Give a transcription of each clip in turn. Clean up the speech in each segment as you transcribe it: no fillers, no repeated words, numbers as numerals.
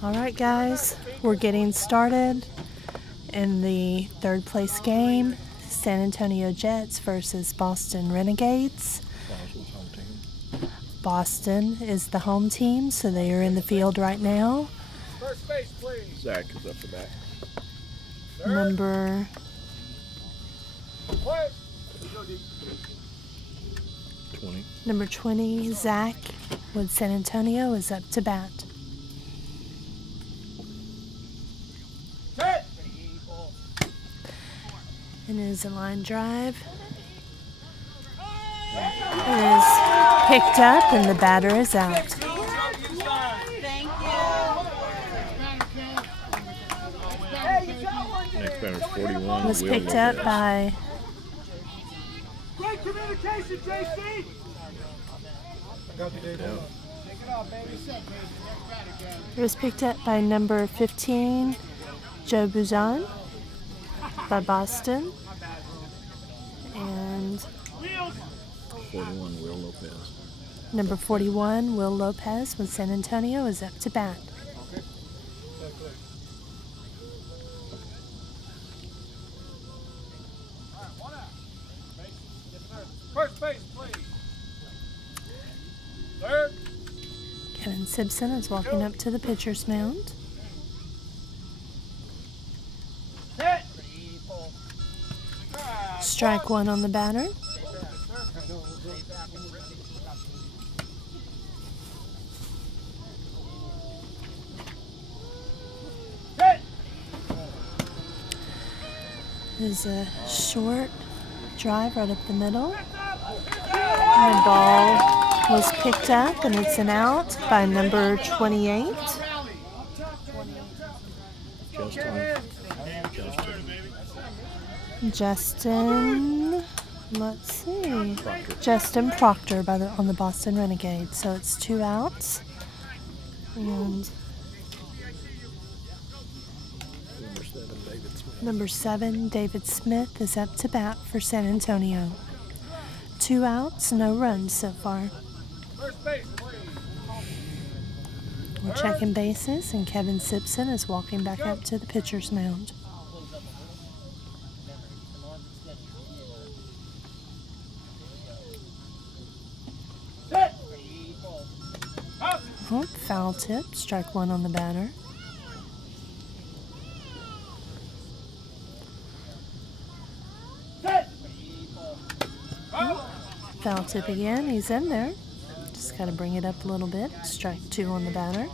Alright guys, we're getting started in the third place game, San Antonio Jets versus Boston Renegades. Boston is the home team, so they are in the field right now. First base, please. Zach is up for bat. Number 20. Number 20, Zach with San Antonio, is up to bat. And it is a line drive. It is picked up and the batter is out. Thank you. Next batter is 41. Was picked up by Great communication, JC. It was picked up by number 15, Joe Buzan, by Boston, and 41, Will Lopez. number 41, Will Lopez with San Antonio, is up to bat. First base, please. Third. Kevin Simpson is walking up to the pitcher's mound. Hit. Strike one on the batter. Hit. There's a short drive right up the middle. And the ball was picked up and it's an out by number 28. Justin, let's see, Justin Proctor on the Boston Renegades. So it's 2 outs. And number 7, David Smith, is up to bat for San Antonio. 2 outs, no runs so far. First base, please. We're checking bases, and Kevin Simpson is walking back up to the pitcher's mound. Hit. Oh, foul tip, strike one on the batter. Hit. Foul tip again, he's in there. Just got to bring it up a little bit. Strike 2 on the batter.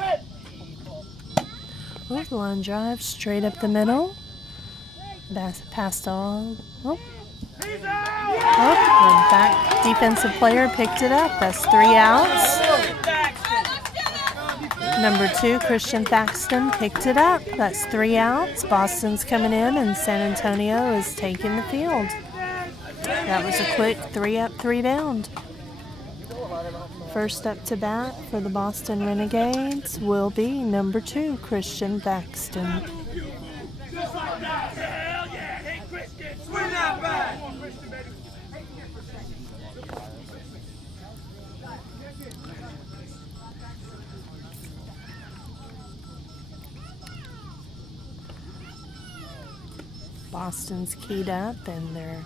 Hit. Oh, the line drive straight up the middle. Past all. Oh, He's out. the back defensive player picked it up. That's 3 outs. Number 2, Christian Paxton, picked it up. That's 3 outs. Boston's coming in and San Antonio is taking the field. That was a quick 3 up, 3 down. First up to bat for the Boston Renegades will be number 2, Christian Paxton. Just like that. Hell yeah. Hey, Christian. Swing that bat. Boston's keyed up and their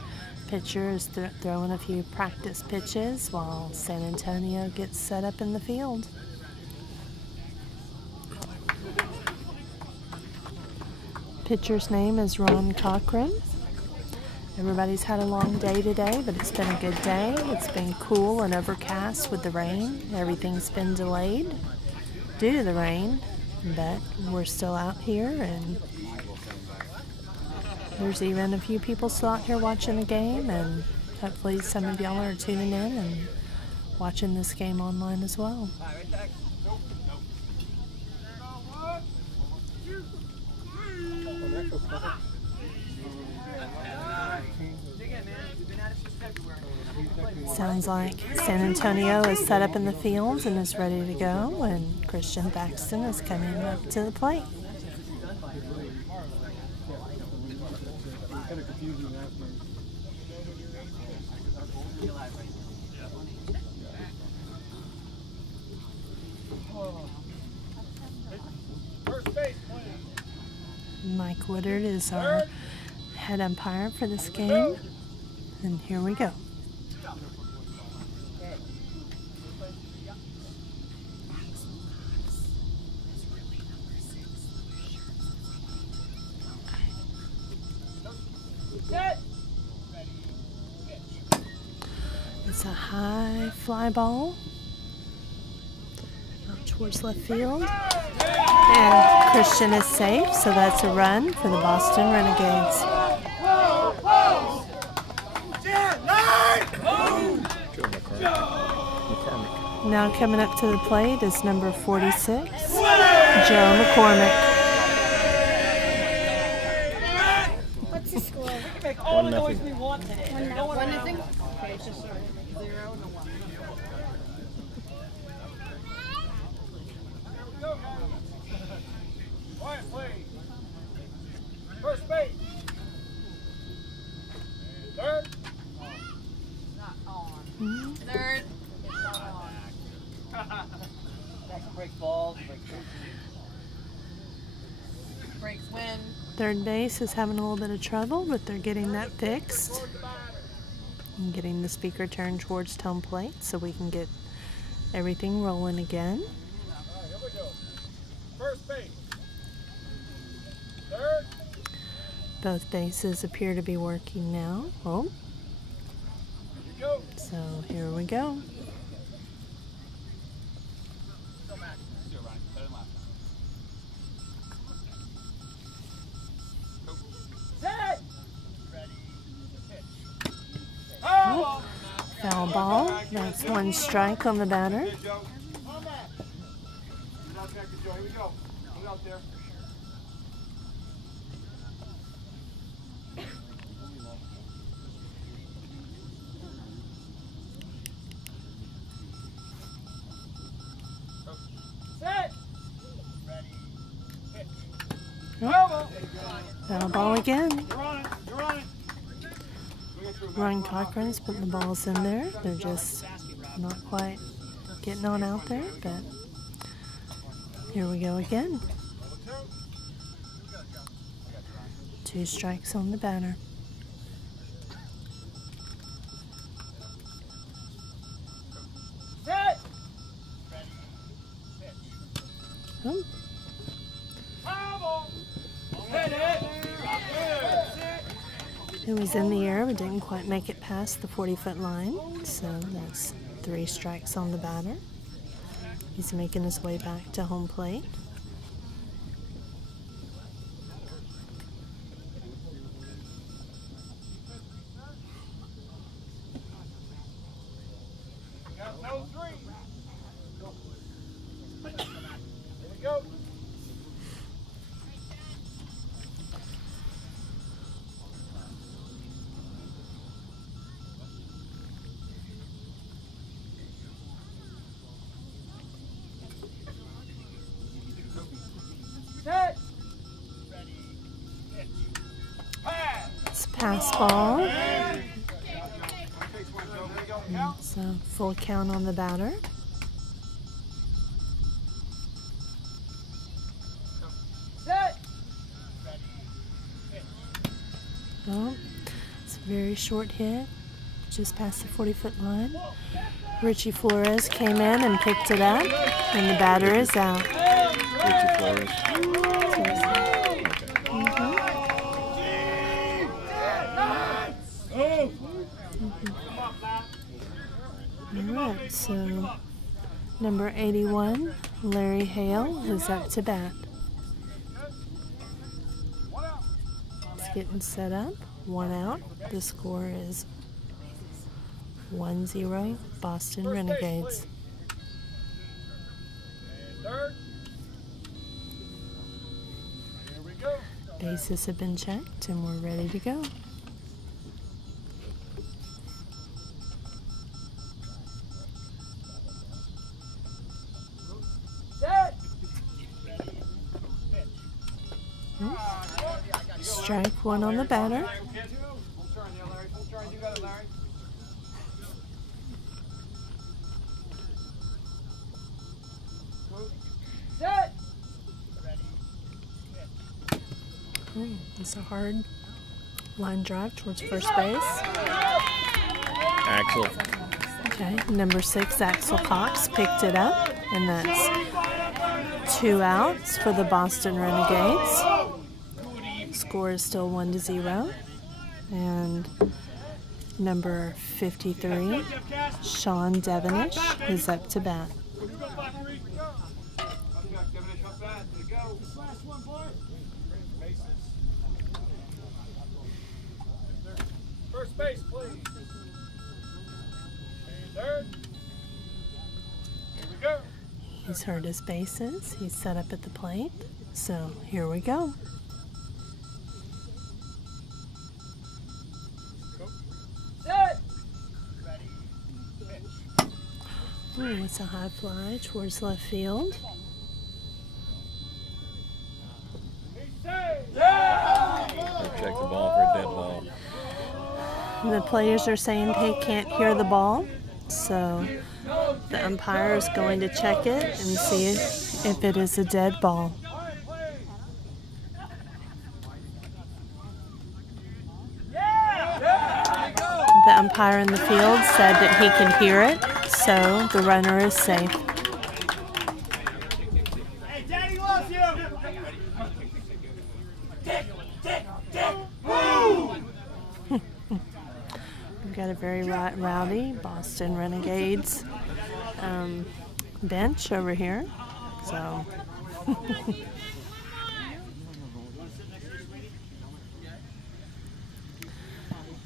pitcher is throwing a few practice pitches while San Antonio gets set up in the field. Pitcher's name is Ron Cochran. Everybody's had a long day today, but it's been a good day. It's been cool and overcast with the rain. Everything's been delayed due to the rain, but we're still out here, and there's even a few people still out here watching the game, and hopefully some of y'all are tuning in and watching this game online as well. Sounds like San Antonio is set up in the fields and is ready to go, and Christian Paxton is coming up to the plate. kind of confusing that one. Mike Woodard is our head umpire for this game. And here we go. It's a high fly ball out towards left field. And Christian is safe, so that's a run for the Boston Renegades. Now coming up to the plate is number 46, Joe McCormick. What's the score? We can make all the noise we 1-0. want today. There's no one One around. nothing? Okay, it's just 0 to 1. Quiet, please. First base. Third. Third. Jackson breaks balls. Breaks win. Third base is having a little bit of trouble, but they're getting that fixed. And getting the speaker turned towards home plate so we can get everything rolling again. Here we go. First base. Third. Both bases appear to be working now. Oh, Go. so here we go. Set. Oh, foul ball. That's one strike on the batter. Here we go. Put it out there. Set. Oh, foul ball again. You're on it. You're on it. Ron Cochran's putting the balls in there. They're just not quite getting on out there, but here we go again. 2 strikes on the batter. Set. Oh, Foul ball. Hit it. it was in the air, but didn't quite make it past the 40-foot line. So that's 3 strikes on the batter. He's making his way back to home plate. Got no 3. Here we go. Set. Pass. It's a pass ball. It's a full count on the batter. Set. Oh, it's a very short hit, just past the 40-foot line. Richie Flores came in and picked it up, and the batter is out. Richie Flores. All right, so number 81, Larry Hale, is up to bat. It's getting set up. 1 out. The score is 1-0 Boston Renegades. Third. Here we go. Bases have been checked and we're ready to go. Set. Strike 1 on the batter. It's a hard line drive towards first base. Axl. Okay, number 6, Axl Cox picked it up, and that's 2 outs for the Boston Renegades. Score is still 1-0. And number 53, Sean Devenish, is up to bat. First base, please. Third. Here we go. He's heard his bases. He's set up at the plate. So here we go. Ooh, it's a high fly towards left field. Check the ball for a dead ball. The players are saying they can't hear the ball, so the umpire is going to check it and see if it is a dead ball. The umpire in the field said that he can hear it, so the runner is safe. Hey, Daddy loves you. We've got a very rowdy Boston Renegades bench over here. So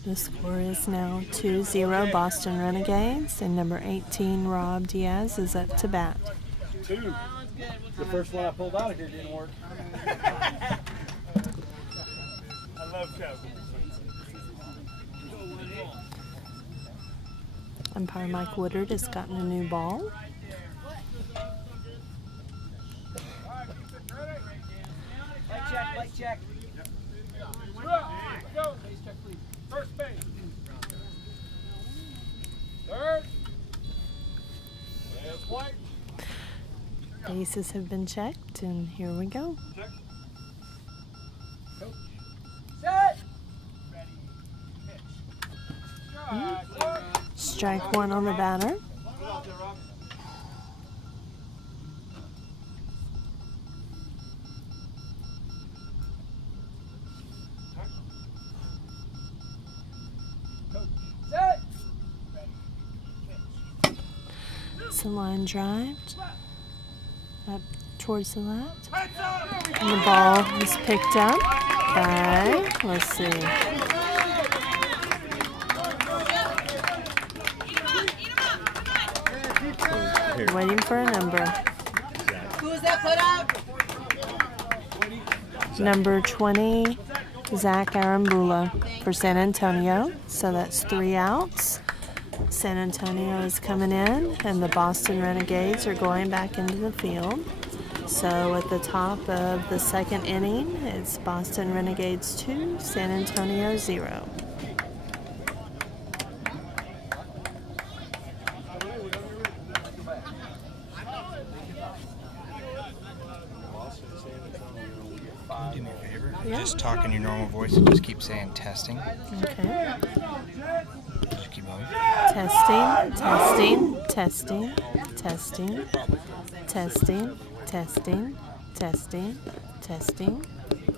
the score is now 2-0 Boston Renegades, and number 18, Rob Diaz, is up to bat. 2. The first one I pulled out of here didn't work. I love Kevin. Umpire Mike Woodard has gotten a new ball. Light check. Go. First base. Third. There's white. Bases have been checked, and here we go. Set. Strike 1 on the batter. It's a line drive up towards the left. And the ball is picked up by, let's see. Here. Waiting for a number. Who was that put out? Number 20, Zach Arambula for San Antonio. So that's 3 outs. San Antonio is coming in, and the Boston Renegades are going back into the field. So at the top of the second inning, it's Boston Renegades 2, San Antonio 0. Do me a favor. Yeah. Just talk in your normal voice and just keep saying testing. Okay. Just keep going. Testing, testing, testing, testing, testing, testing, testing, testing,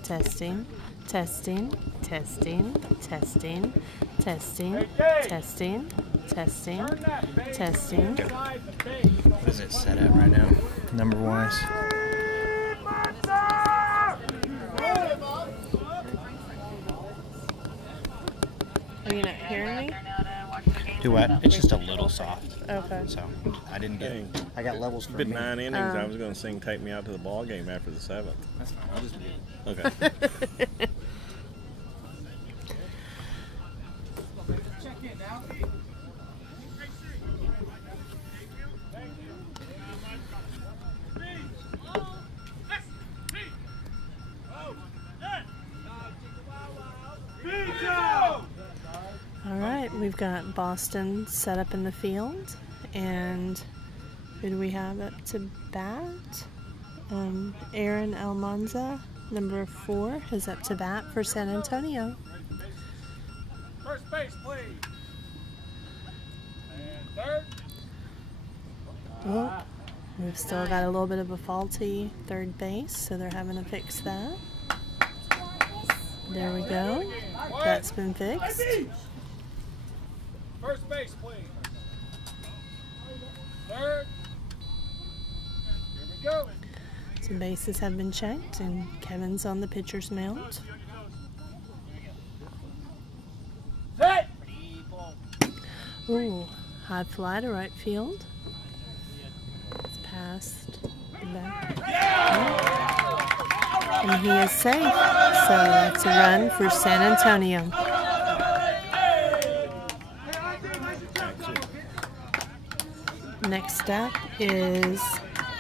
testing, testing, testing, testing, testing, testing, testing, testing. Good. What is it set at right now? Number wise. Are you not hearing me? Do what? It's just a little soft. Okay. So I didn't get. Dang. I got levels for Been me. 9 innings. I was going to sing "Take Me Out to the Ball Game" after the 7th. That's fine. I'll just do it. Okay. All right, we've got Boston set up in the field, and who do we have up to bat? Aaron Almanza Number 4 is up to bat for San Antonio. First base, please. And third. Oh, we've still got a little bit of a faulty third base, so they're having to fix that. There we go. That's been fixed. First base, please. Third. Here we go. Some bases have been checked, and Kevin's on the pitcher's mound. Set. Ooh, high fly to right field. It's past the back. And he is safe, so that's a run for San Antonio. Next up is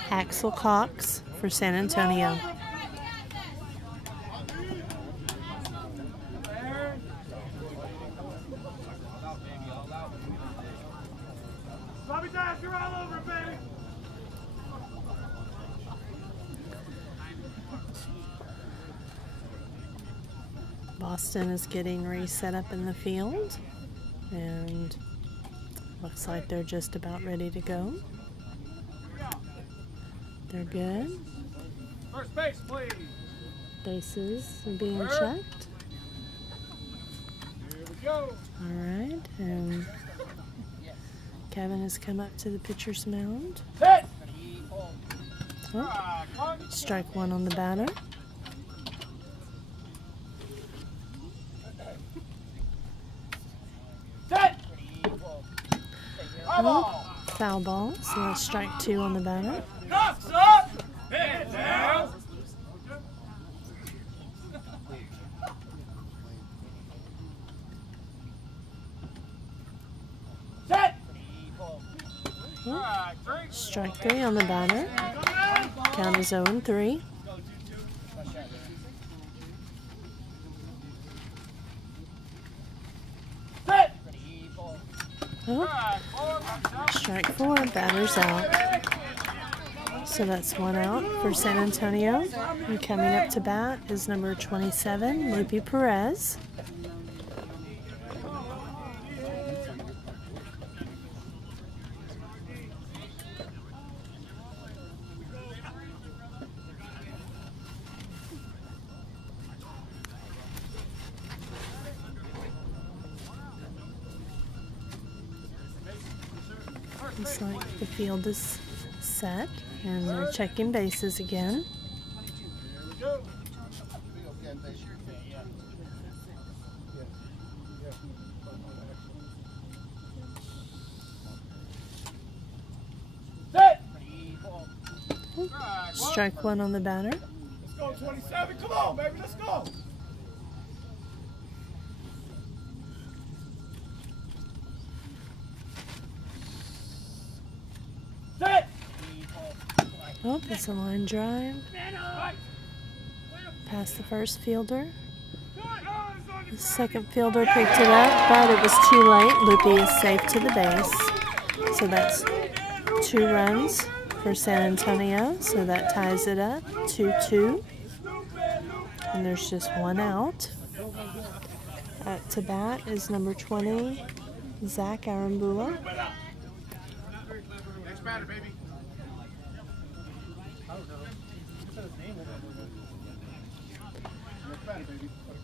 Axl Cox for San Antonio. Bobby Dash, you're all over, baby. Boston is getting reset up in the field, and looks like they're just about ready to go. They're good. First base, please. Bases are being First. checked. Here we go. Alright, and Kevin has come up to the pitcher's mound. Set. Oh, strike one on the batter. Set. Oh, foul ball, so that's strike two on the batter. Cuffs up. Head down. Set. Oh, strike three on the batter. Count is 0-3. Set. Oh, strike four, batter's out. So that's one out for San Antonio. And coming up to bat is number 27, Libby Perez. Looks like the field is set, and they're checking bases again. Set. Strike one on the batter. Let's go, 27. Come on, baby. Let's go. Set. Oh, it's a line drive. Past the first fielder. The second fielder picked it up, but it was too late. Loopy is safe to the base. So that's 2 runs for San Antonio. So that ties it up 2-2. And there's just 1 out. Up to bat is number 20, Zach Arambula. Next batter, baby.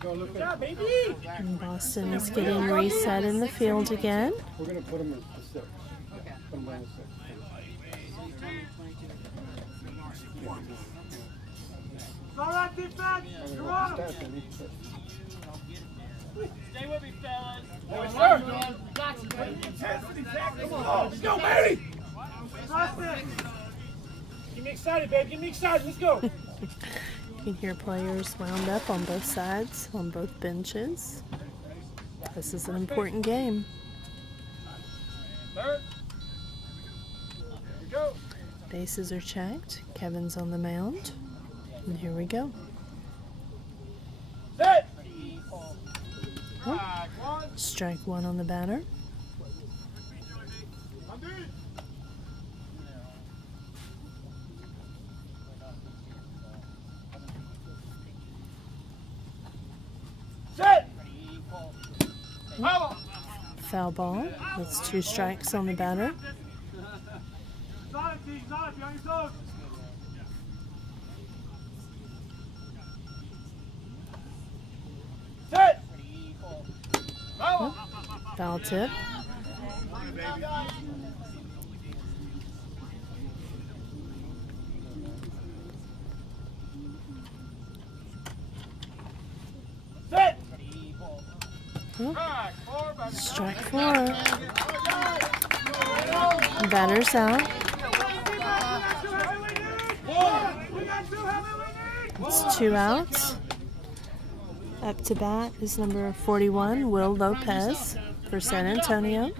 Good job, baby. And Boston is getting reset in the field again. We're going to put them in the 6. Put them down to 6. All right, defense. You're on him. Stay with me, fellas. Yes, sir. Intensity, Zach. Come on. Let's go, baby. Trust it. Get me excited, baby. Get me excited. Let's go. You can hear players wound up on both sides, on both benches. This is an important game. Third. Here we go. Bases are checked. Kevin's on the mound. And here we go. Set. Oh, strike one on the batter. foul ball. That's 2 strikes on the batter. Oh, foul tip. Oh, strike 4. Batter's out. It's 2 outs. Up to bat is number 41, Will Lopez for San Antonio.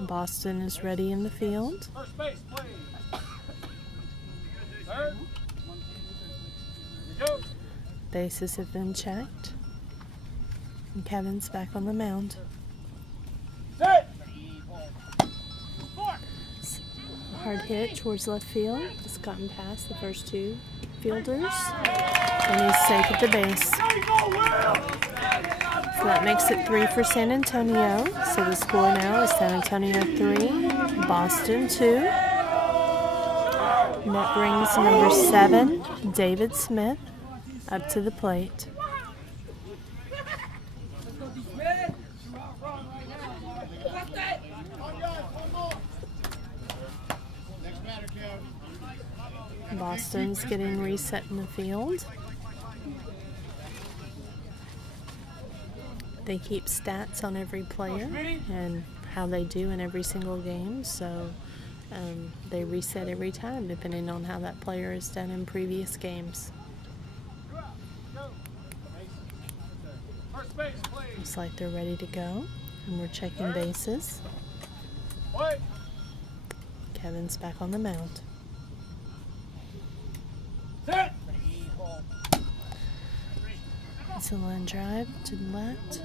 Boston is ready in the field. Bases have been checked. And Kevin's back on the mound. Hard hit towards left field. It's gotten past the first 2 fielders. And he's safe at the base. So that makes it 3 for San Antonio. So the score now is San Antonio 3, Boston 2. And that brings number 7, David Smith, up to the plate. Boston's getting reset in the field. They keep stats on every player and how they do in every single game, so they reset every time depending on how that player has done in previous games. Looks like they're ready to go, and we're checking bases. Kevin's back on the mound. It's a line drive to the left.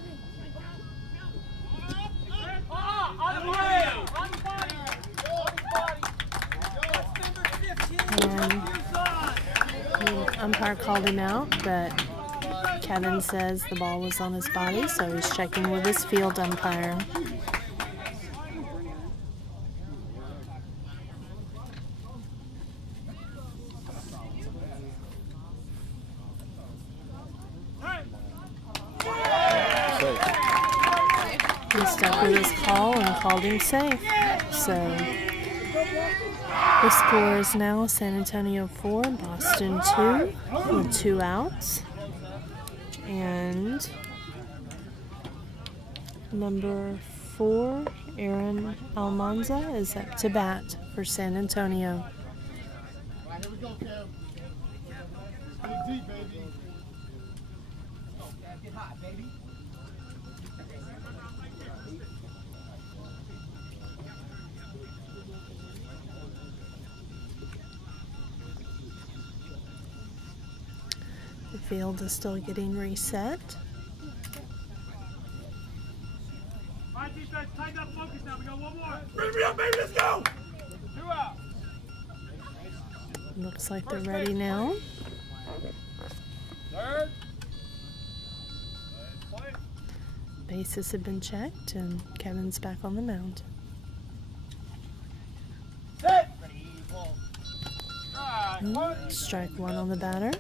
And the umpire called him out, but Kevin says the ball was on his body, so he's checking with his field umpire. He stuck with his call and called him safe. So the score is now San Antonio 4, Boston 2, with 2 outs. And number 4, Aaron Almanza, is up to bat for San Antonio. Right, here we go, Kev. Dig deep, baby. Get hot, baby. The field is still getting reset. All right, defense, tighten up, focus now. We got 1 more. Bring me up, baby, let's go! 2 out. Looks like they're ready now. Third. Bases have been checked, and Kevin's back on the mound. Set. Strike 1 on the batter.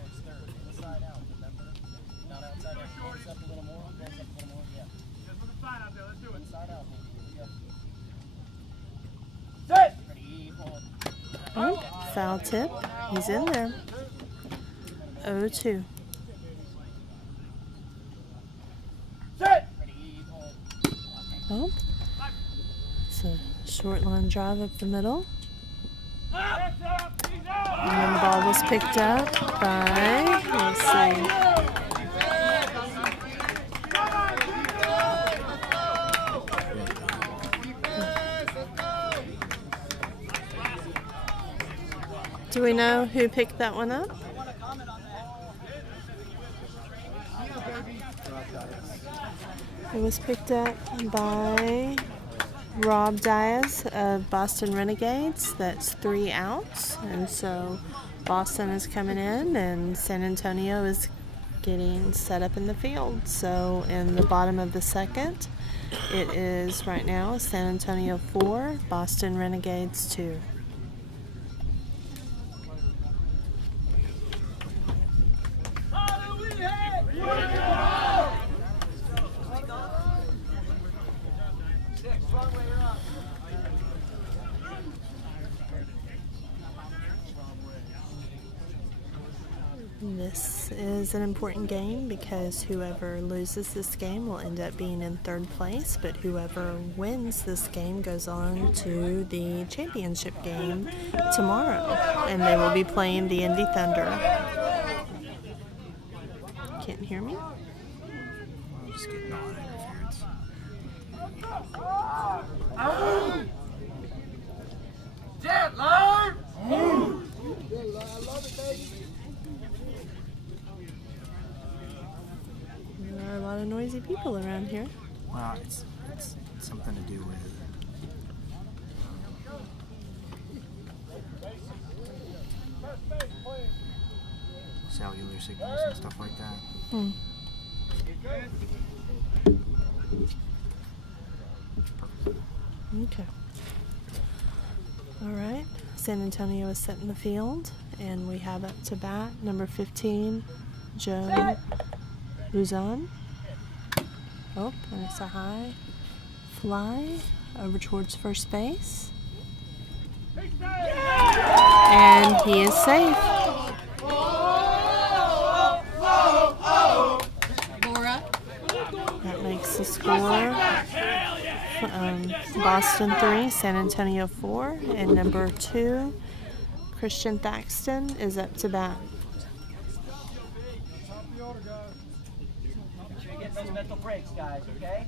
Oh, foul tip. He's in there. 0-2. Oh, it's a short line drive up the middle. And then the ball was picked up by, let's see. Do we know who picked that one up? It was picked up by Rob Diaz of Boston Renegades. That's 3 outs. And so Boston is coming in and San Antonio is getting set up in the field. So in the bottom of the second, it is right now San Antonio 4, Boston Renegades 2. This is an important game because whoever loses this game will end up being in third place, but whoever wins this game goes on to the championship game tomorrow, and they will be playing the Indy Thunder. Can't hear me? I'm just getting all that interference. Jet line! There are a lot of noisy people around here. Well, it's something to do with cellular signals and stuff like that. Hmm. Okay. All right. San Antonio is set in the field, and we have up to bat number 15, Joe Luzon. Oh, and it's a high fly over towards first base. And he is safe. That makes the score Boston 3, San Antonio 4, and number 2, Christian Paxton, is up to bat. Make sure you get those mental breaks, guys, okay?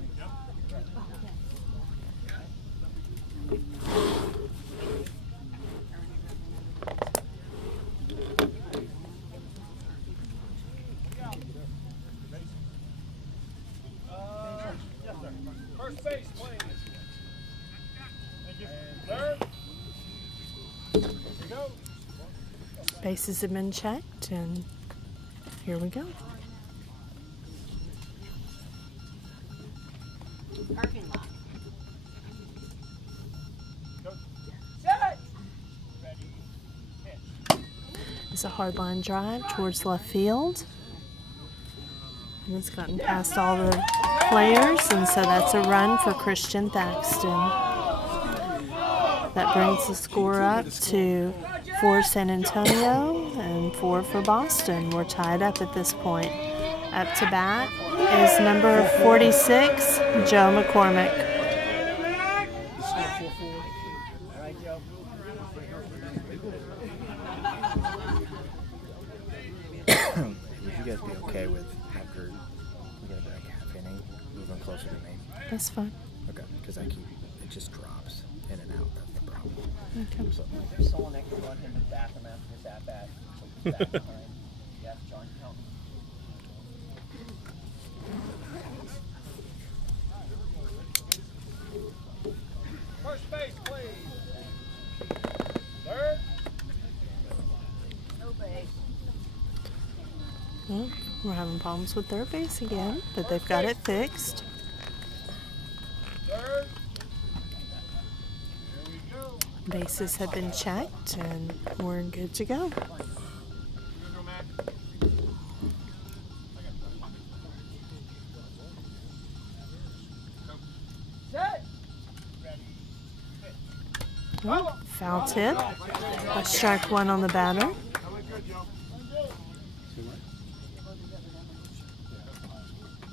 First base, please. Thank you. Third. Here we go. Bases have been checked, and here we go. Parking lot. It's a hard line drive towards left field. And it's gotten past all the players, and so that's a run for Christian Paxton. That brings the score up to 4 San Antonio and 4 for Boston. We're tied up at this point. Up to bat is number 46, Joe McCormick. Would you guys be okay with after we get like half inning moving closer to me? That's fine. Okay, because it just drops in and out. That's the problem. Okay. So, There's someone that can run him to the bathroom after this at-bat. So back behind. Yes, John, count. First base, please. Third. No base. Well, we're having problems with third base again, but they've got it fixed. Third. Here we go. Bases have been checked, and we're good to go. Set. Well, foul tip. A strike one on the batter.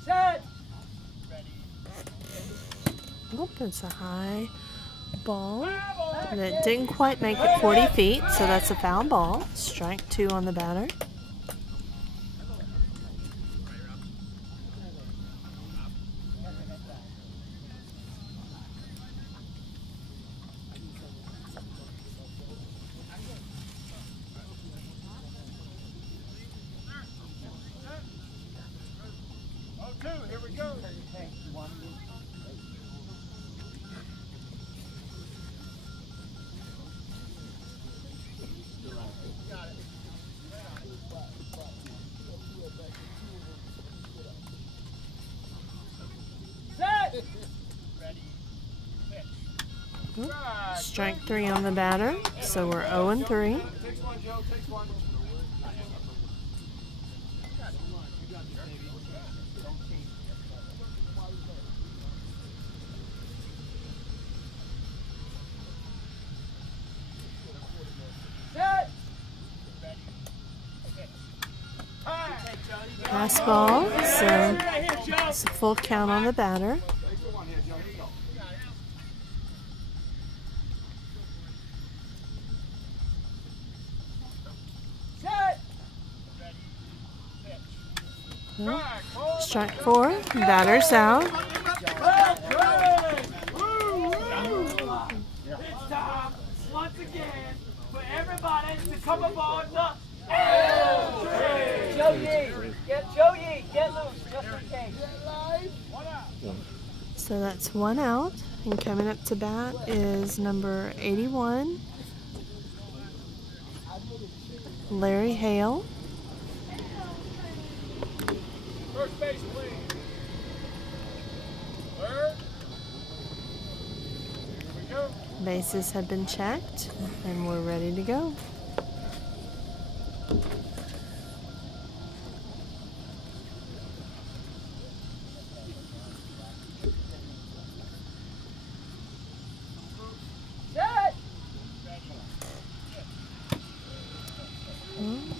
Set. Oh, it's a high ball that didn't quite make it 40 feet, so that's a foul ball. Strike 2 on the batter. Here we go. Strike 3 on the batter, so we're 0-3. Takes one, Joe. Takes one. Pass ball, so it's a full count on the batter. Strike 4, batter's out. It's time once again for everybody to come aboard the L train. Joe Yee, get loose, just in case. So that's 1 out, and coming up to bat is number 81, Larry Hale. First base, please. Third. Here we go. Bases have been checked, and we're ready to go.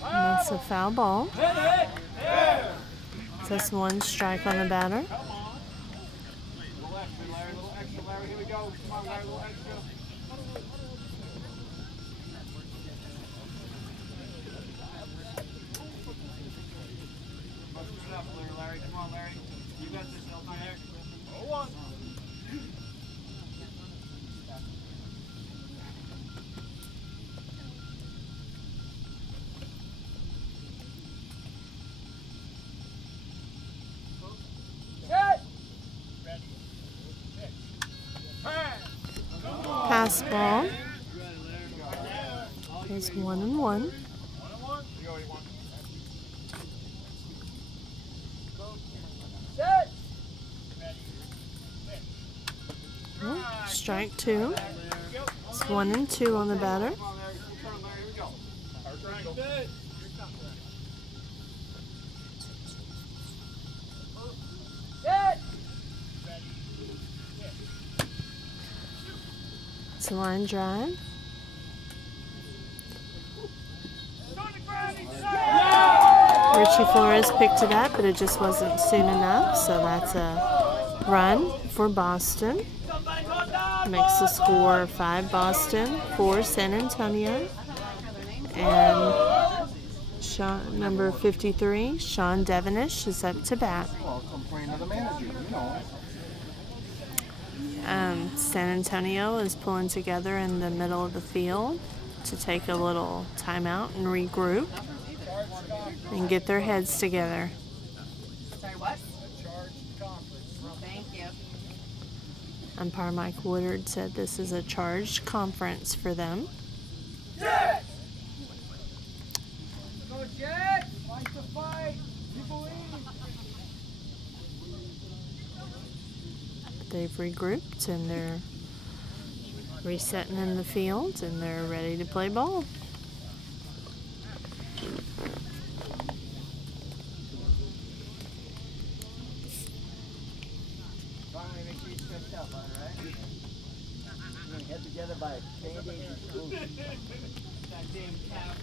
That's a foul ball. So that's 1 strike on the batter. A little extra, Larry. A little extra, Larry. Here we go. Come on, Larry. A little extra. Let's do it up, Larry. Come on, Larry. You got this, LT there. 0-1. Pass ball is 1-1. Strike 2. It's 1-2 on the batter. It's a line drive. Richie Flores picked it up, but it just wasn't soon enough, so that's a run for Boston. Makes the score 5 Boston, 4 San Antonio. And number 53, Sean Devenish, is up to bat. San Antonio is pulling together in the middle of the field to take a little timeout and regroup and get their heads together. Sorry, what? Thank you. Umpire Mike Woodard said this is a charged conference for them. Jets! Go Jets! Fight the fight! You believe! They've regrouped and they're resetting in the field and they're ready to play ball. Finally, make sure you stretched out, alright? You're gonna head together by a Band-Aid and glue. That damn cow.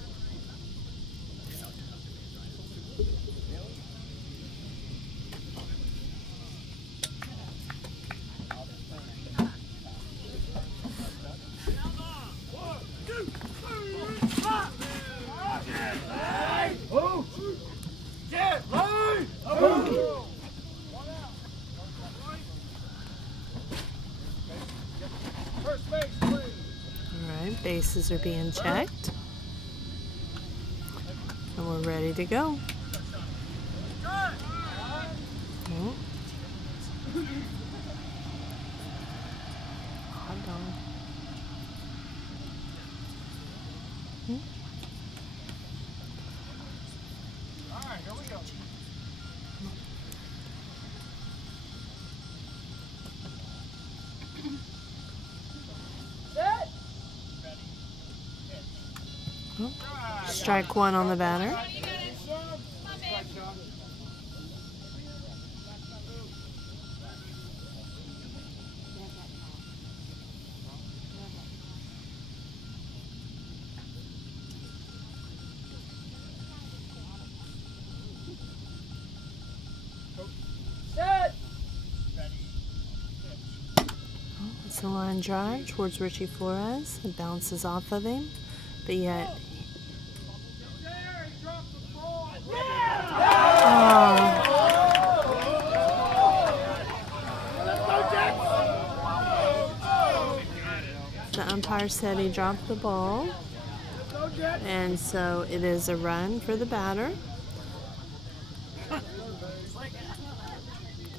Alright, bases are being checked. And we're ready to go. Oh. Hold on. Alright, here we go. Strike one on the batter. It's a line drive towards Richie Flores. It bounces off of him, but yet. The umpire said he dropped the ball, and so it is a run for the batter.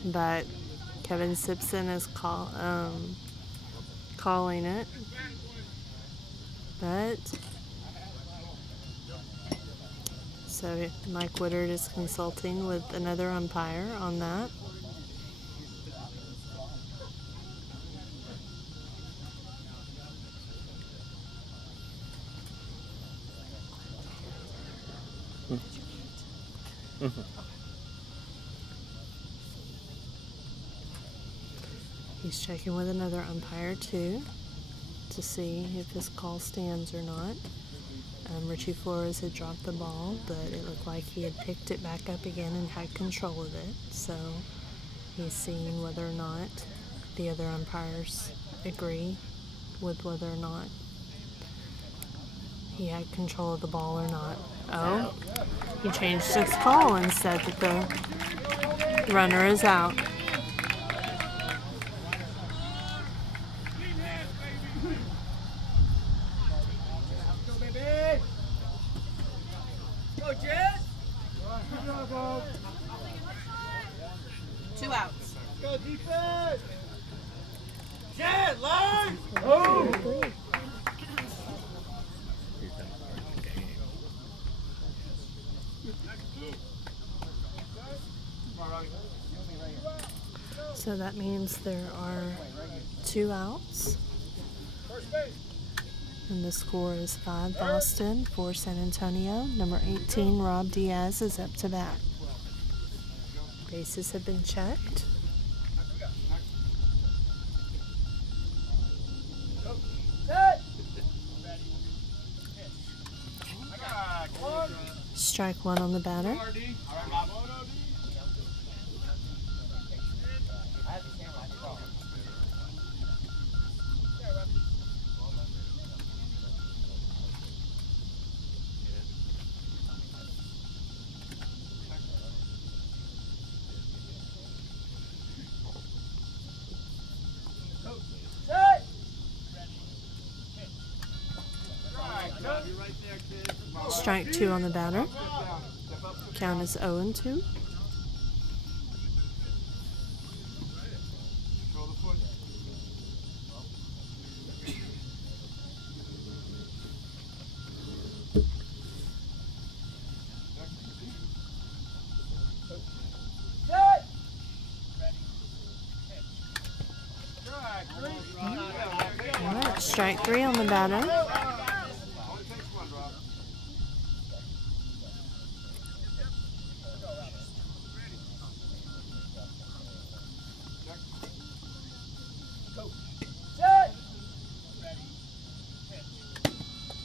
But Kevin Simpson is calling it. But so Mike Woodard is consulting with another umpire on that. He's checking with another umpire too to see if his call stands or not. Richie Flores had dropped the ball, but it looked like he had picked it back up again and had control of it. So he's seeing whether or not the other umpires agree with whether or not he had control of the ball or not. Oh, he changed his call and said that the runner is out. Two outs. Go defense! Jet, line! Oh! So that means there are 2 outs. And the score is 5 Boston, 4 San Antonio. Number 18, Rob Diaz, is up to bat. Bases have been checked. Strike one on the batter. Strike two on the batter. Count is 0-2. All right, strike three on the batter.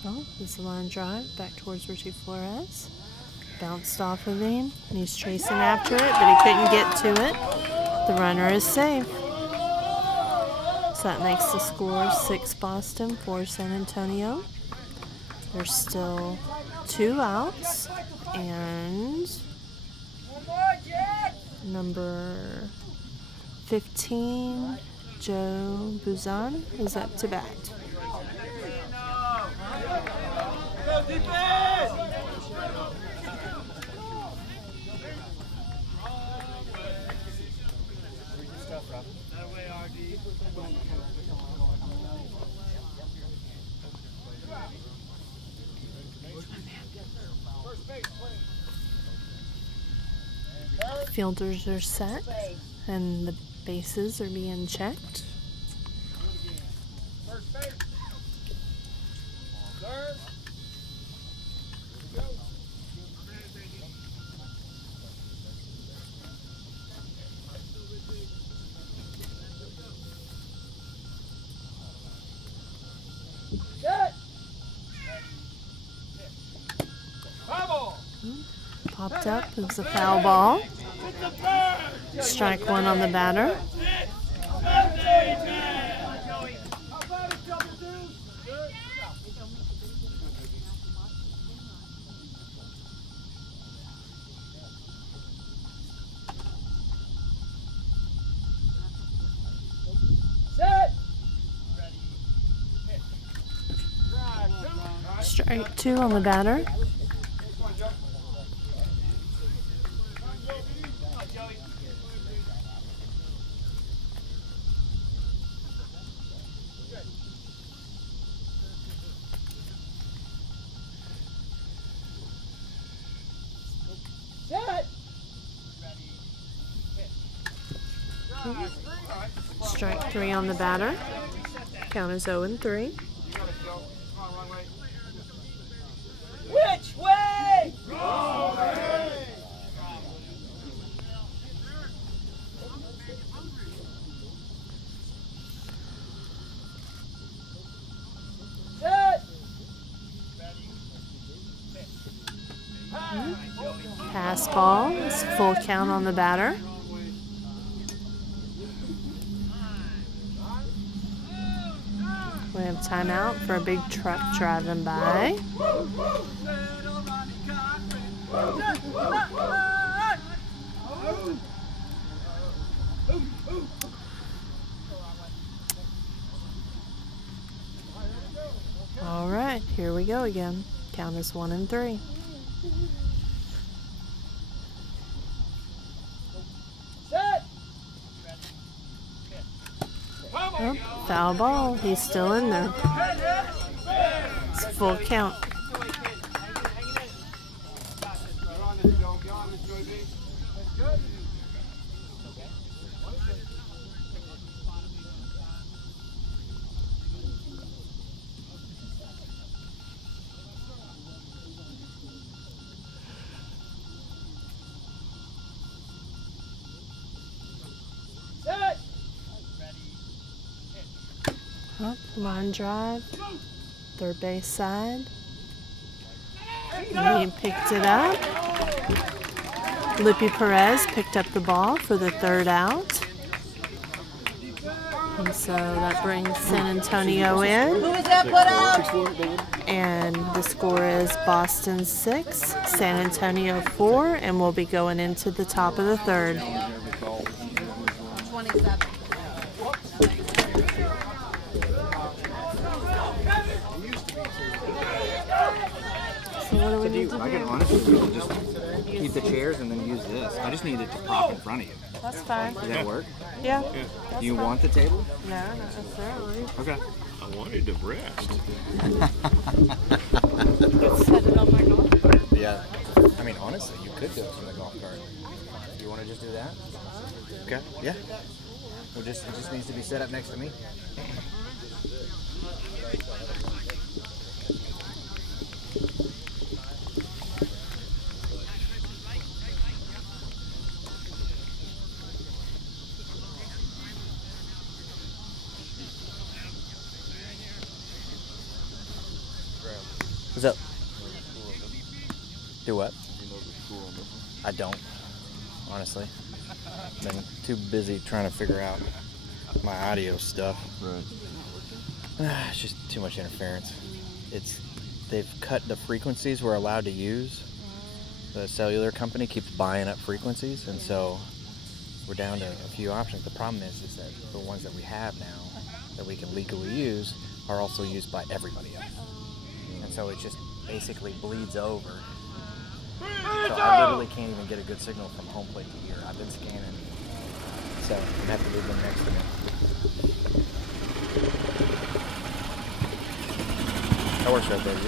Oh, this is a line drive back towards Richie Flores. Bounced off of him, and he's chasing after it, but he couldn't get to it. The runner is safe. So that makes the score 6 Boston, 4 San Antonio. There's still 2 outs, and number 15, Joe Buzan, is up to bat. Go defense! Fielders are set, and the bases are being checked. First base. Serve. Go. popped up. It was a foul ball. Strike one on the batter. Strike two on the batter. Strike three on the batter. Count is 0-3. Which way? Pass ball. It's full count on the batter. We have timeout for a big truck driving by. All right, here we go again. Count is 1-3. Oh, foul ball. He's still in there. It's full count. Up, line drive, third base side. He picked it up. Libby Perez picked up the ball for the third out. And so that brings San Antonio in. Who was that put out? And the score is Boston 6, San Antonio 4, and we'll be going into the top of the third. 27. So what do we need to I can do? honestly just keep the chairs and then use this. I just need it to prop in front of you. That's fine. Does that work? Yeah. Do you want the table? No, not necessarily. Okay. I wanted to rest. Let's set it on my golf cart. Yeah. I mean, honestly, you could do it from the golf cart. Do you want to just do that? Okay. Yeah. It just needs to be set up next to me. What's up? Do what? I don't, honestly. Been too busy trying to figure out my audio stuff. Right. It's just too much interference. They've cut the frequencies we're allowed to use. The cellular company keeps buying up frequencies, and so we're down to a few options. The problem is that the ones that we have now that we can legally use are also used by everybody else. And so it just basically bleeds over. So I literally can't even get a good signal from home plate to here. I've been scanning. So I'm gonna have to leave them next to me. That works right there, you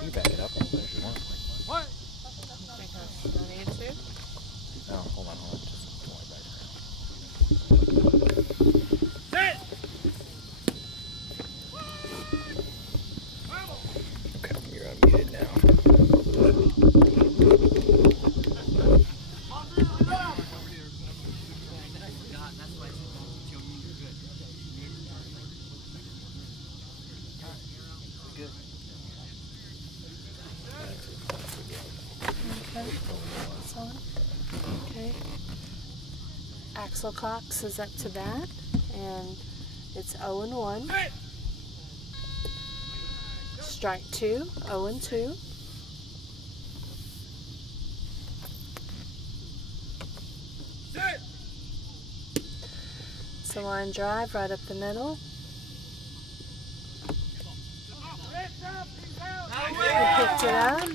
can back it up a little bit if you want. What? Because I need to. No, hold on. Just pull it back. Okay, you're unmuted now. Okay. This on. Okay. Axl Cox is up to bat, and it's 0-1. Strike 2, 0-2. It's a line drive right up the middle. He picked it up.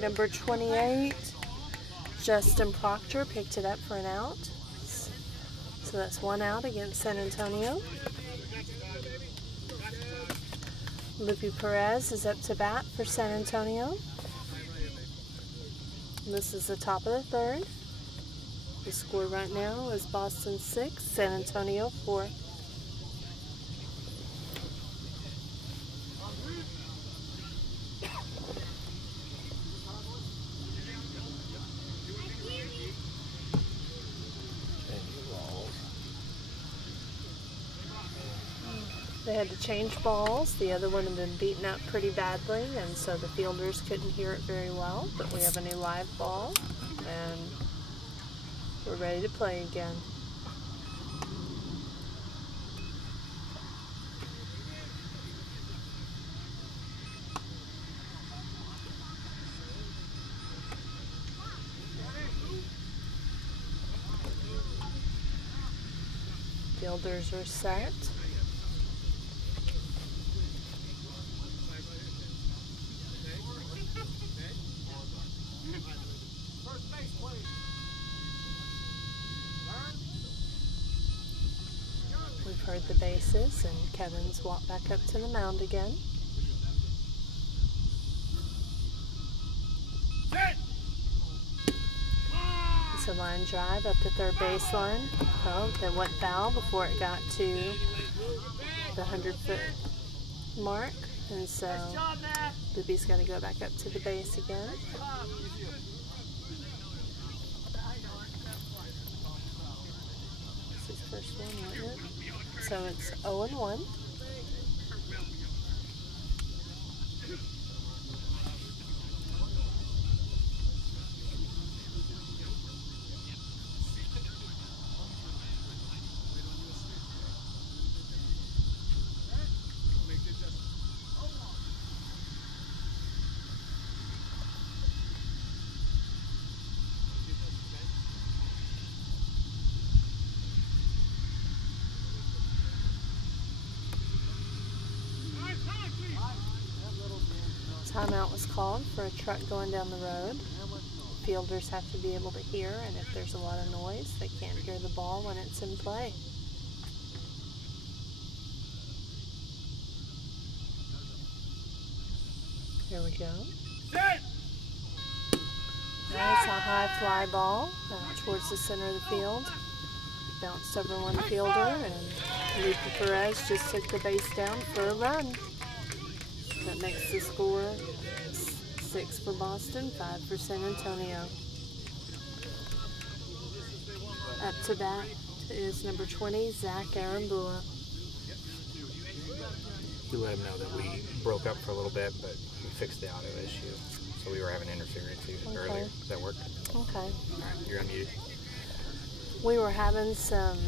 Number 28, Justin Proctor picked it up for an out. So that's 1 out against San Antonio. Libby Perez is up to bat for San Antonio. And this is the top of the third. The score right now is Boston 6, San Antonio 4. They had to change balls. The other one had been beaten up pretty badly, and so the fielders couldn't hear it very well. But we have a new live ball, and we're ready to play again. Fielders are set. We've heard the bases, and Kevin's walked back up to the mound again. It's a line drive up the third baseline. Oh, that went foul before it got to the 100-foot mark, and so Libby's got to go back up to the base again. This is first one, wasn't it? So it's 0-1. Timeout was called for a truck going down the road. Fielders have to be able to hear, and if there's a lot of noise, they can't hear the ball when it's in play. Here we go. That's a high fly ball towards the center of the field. Bounced over one fielder, and Libby Perez just took the base down for a run. That makes the score 6 for Boston, 5 for San Antonio. Up to bat is number 20, Zach Arambula. We let him know that we broke up for a little bit, but we fixed the audio issue. So we were having interference earlier. Does that work? Okay. All right, you're unmuted. We were having some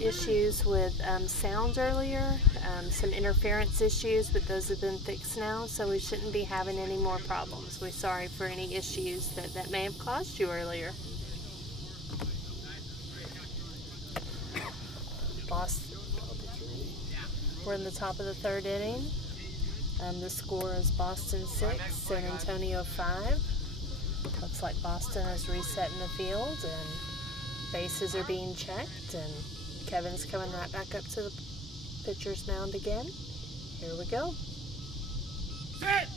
issues with sound earlier, some interference issues, but those have been fixed now, so we shouldn't be having any more problems. We're sorry for any issues that may have caused you earlier. Boston. We're in the top of the third inning. The score is Boston 6, San Antonio 5. Looks like Boston is resetting the field, and bases are being checked, and Kevin's coming right back up to the pitcher's mound again. Here we go. Sit!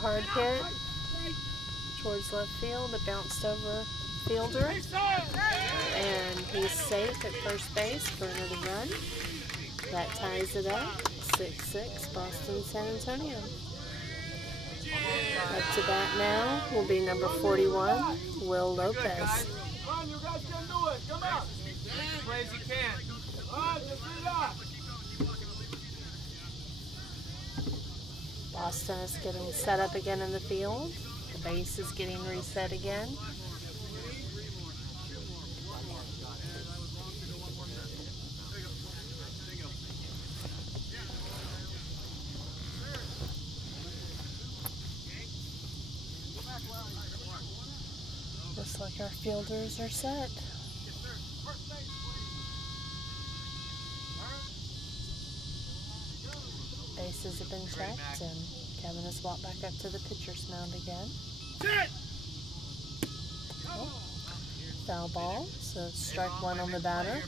hard hit towards left field. It bounced over fielder. And he's safe at first base for another run. That ties it up. 6-6, Boston, San Antonio. Up to bat now will be number 41, Will Lopez. Come on, you guys can do it. Come on. Play as you can. Come on, just do that. Boston is getting set up again in the field. The base is getting reset again. Looks like our fielders are set. Bases have been checked, and Kevin has walked back up to the pitcher's mound again. Oh, foul ball, so strike one on the batter.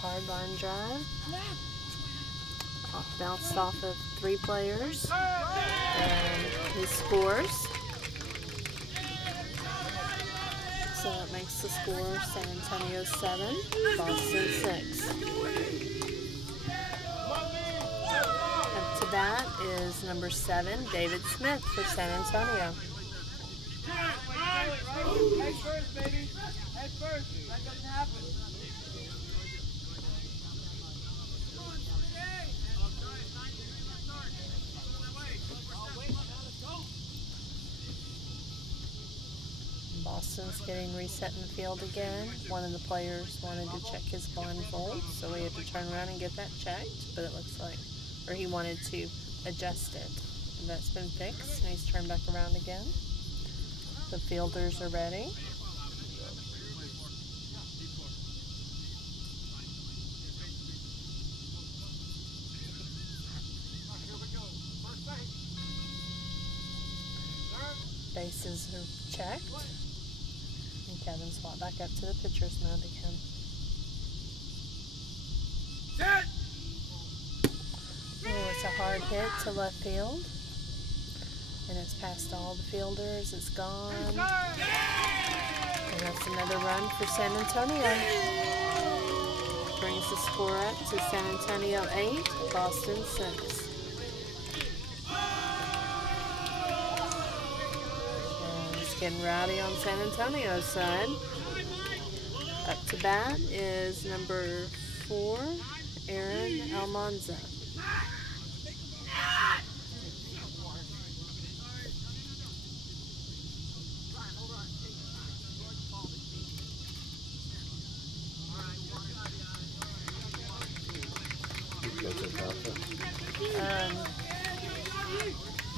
Hard line drive. Bounced off of 3 players. And he scores. So that makes the score San Antonio 7, Boston 6. Up to bat is number 7, David Smith for San Antonio. Head first, baby. Head first. That doesn't happen. Boston's getting reset in the field again. One of the players wanted to check his blindfold, so we had to turn around and get that checked, but it looks like, or he wanted to adjust it. And that's been fixed, and he's turned back around again. The fielders are ready. Bases are checked. And Kevin's walked back up to the pitcher's mound again. Oh, it's a hard hit to left field. And it's past all the fielders. It's gone. And that's another run for San Antonio. Brings the score up to San Antonio 8, Boston 6. Getting rowdy on San Antonio's side. Up to bat is number 4, Aaron Almanza.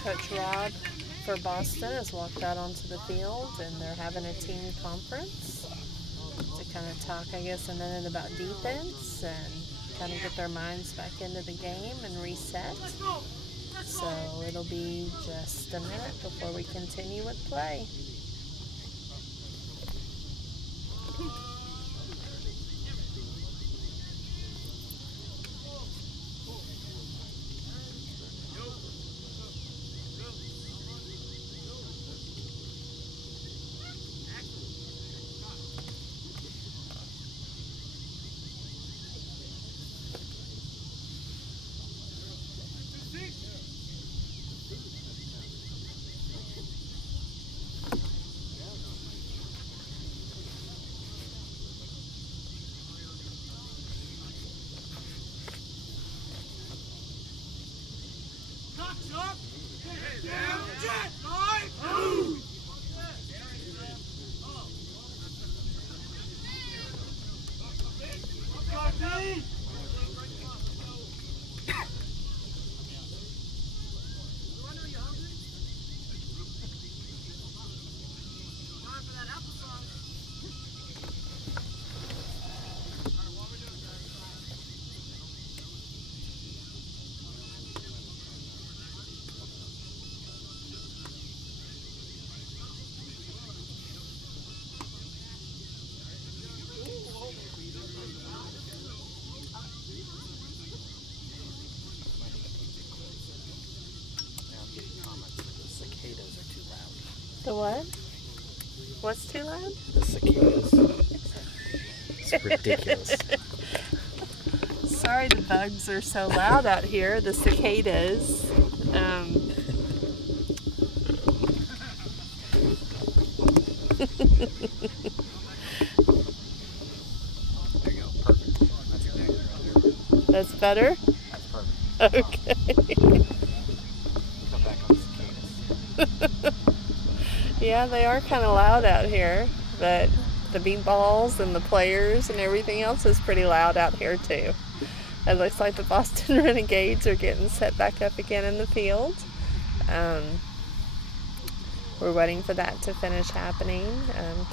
Coach Rob for Boston has walked out onto the field, and they're having a team conference to kind of talk, I guess, a minute about defense and kind of get their minds back into the game and reset. So it'll be just a minute before we continue with play. The what? What's too loud? The cicadas. It's ridiculous. Sorry the bugs are so loud out here. The cicadas. There you go. Perfect. That's exactly right there. That's better? That's perfect. Okay. Come back on the cicadas. Yeah, they are kind of loud out here, but the beatballs and the players and everything else is pretty loud out here too. It looks like the Boston Renegades are getting set back up again in the field. We're waiting for that to finish happening.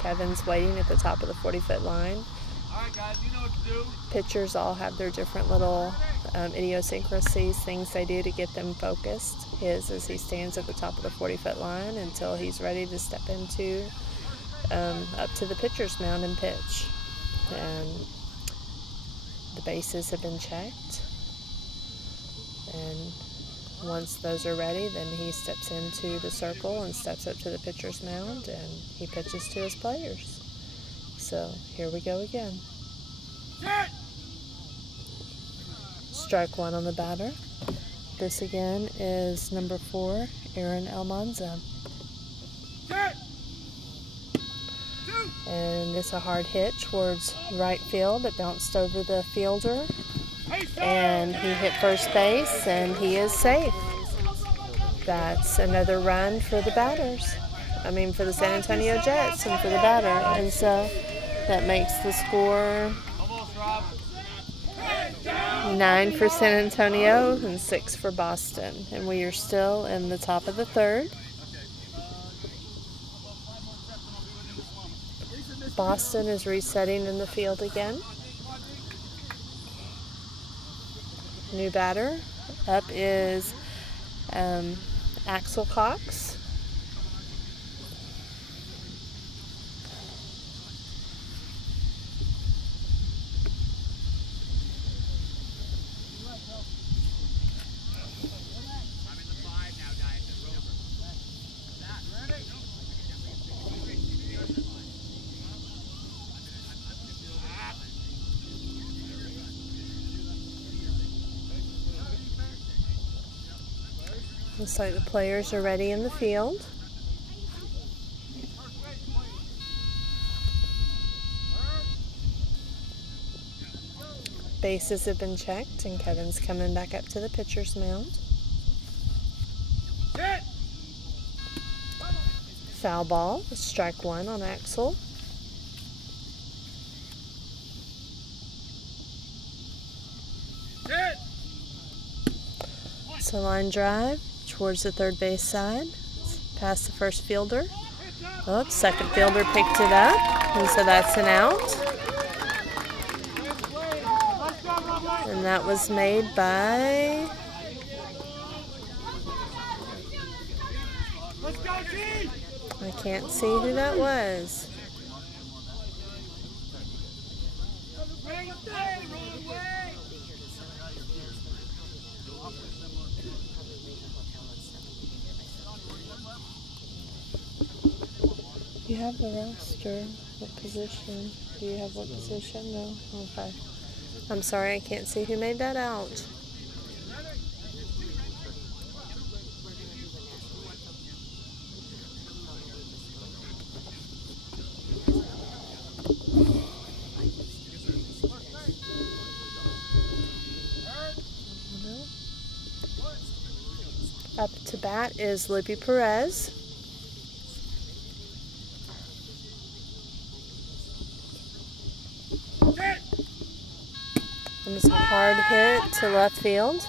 Kevin's waiting at the top of the 40-foot line. All right, guys, you know what to do. Pitchers all have their different little idiosyncrasies, things they do to get them focused. His is he stands at the top of the 40-foot line until he's ready to step into up to the pitcher's mound and pitch. And the bases have been checked. And once those are ready, then he steps into the circle and steps up to the pitcher's mound and he pitches to his players. So here we go again. Strike one on the batter. This again is number 4, Aaron Almanza. And it's a hard hit towards right field. It bounced over the fielder. And he hit first base and he is safe. That's another run for the batters. I mean for the San Antonio Jets and for the batter. And so that makes the score 9 for San Antonio and 6 for Boston. And we are still in the top of the 3rd. Boston is resetting in the field again. New batter. Up is Axl Cox. Looks like the players are ready in the field. Bases have been checked and Kevin's coming back up to the pitcher's mound. Foul ball, strike one on Axl. It's a line drive towards the third base side, past the first fielder. Oh, second fielder picked it up, and so that's an out. And that was made by I can't see who that was. You have the roster. What position? Do you have what position? No? Okay. I'm sorry, I can't see who made that out. Up to bat is Libby Perez. And it's a hard hit to left field.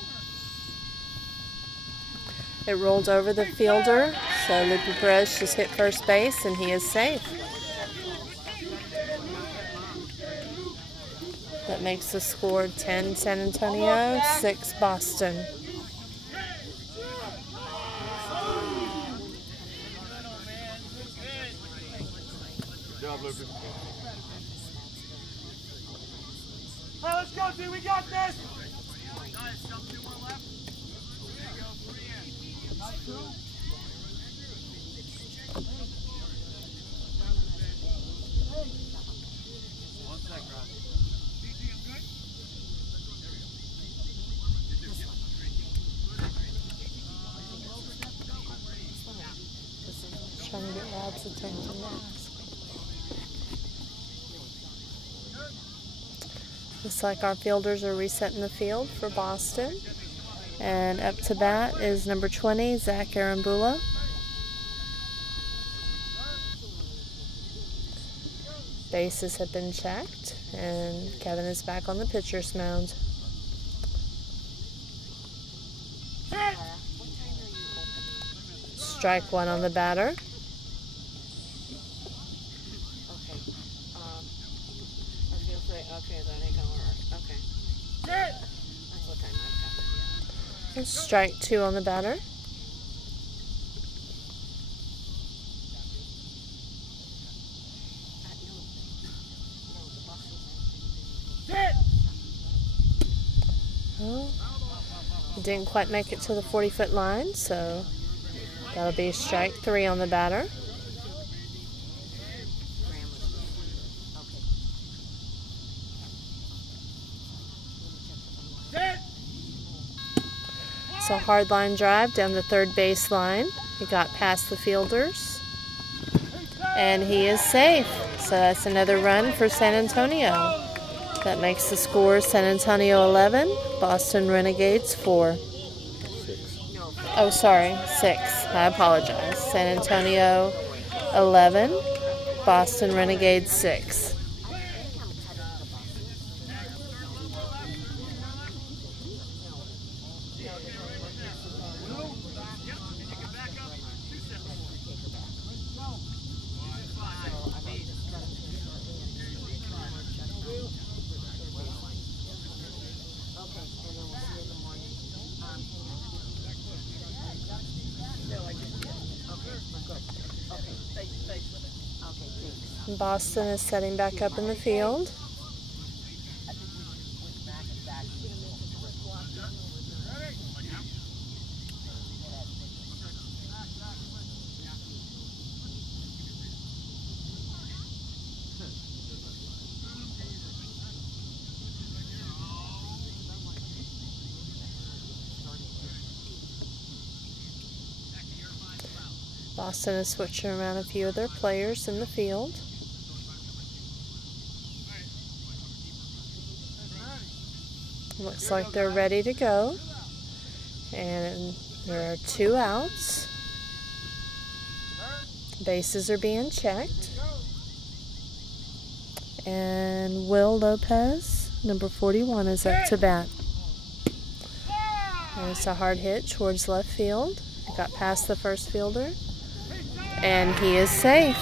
It rolled over the fielder, so Libby Perez just hit first base and he is safe. That makes the score 10 San Antonio, 6 Boston. Good job, Lucas. All right, let's go, dude. We got this. Guys, jump 2 more left. There you go. 3 in. gets attention to ask. Looks like our fielders are resetting the field for Boston. And up to bat is number 20, Zach Arambula. Bases have been checked, and Kevin is back on the pitcher's mound. Strike one on the batter. And strike two on the batter. Well, he didn't quite make it to the 40-foot line, so that'll be strike three on the batter. It's a hard line drive down the third base line. He got past the fielders, and he is safe. So that's another run for San Antonio. That makes the score San Antonio 11, Boston Renegades 4. 6. Oh, sorry, 6. I apologize. San Antonio 11, Boston Renegades 6. Boston is setting back up in the field. Boston is switching around a few of their players in the field. Looks like they're ready to go. And there are 2 outs. Bases are being checked. And Will Lopez, number 41, is up to bat. And it's a hard hit towards left field. It got past the first fielder. And he is safe.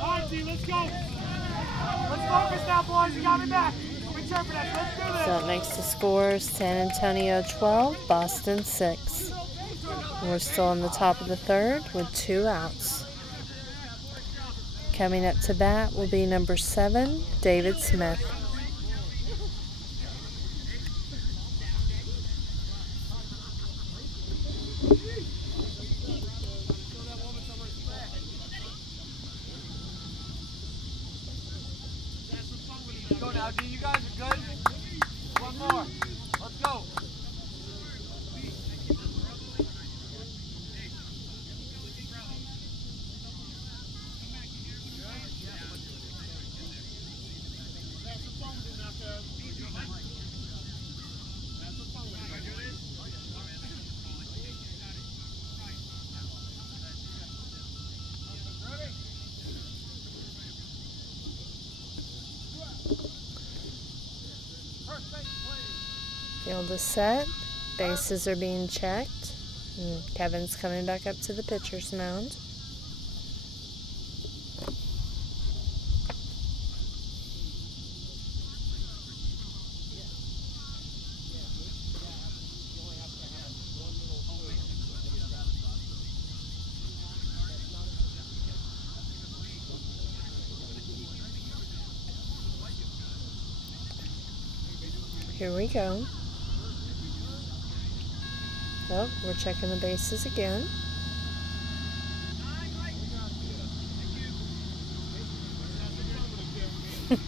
All right, D, let's go. Let's focus now, boys. You got me back. Return for that. Let's do this. So it makes the score San Antonio 12, Boston 6. And we're still on the top of the third with 2 outs. Coming up to bat will be number 7, David Smith. Go now, D. You guys are good. One more. Let's go. Field is set. Bases are being checked. And Kevin's coming back up to the pitcher's mound. Here we go. Oh, we're checking the bases again. Well,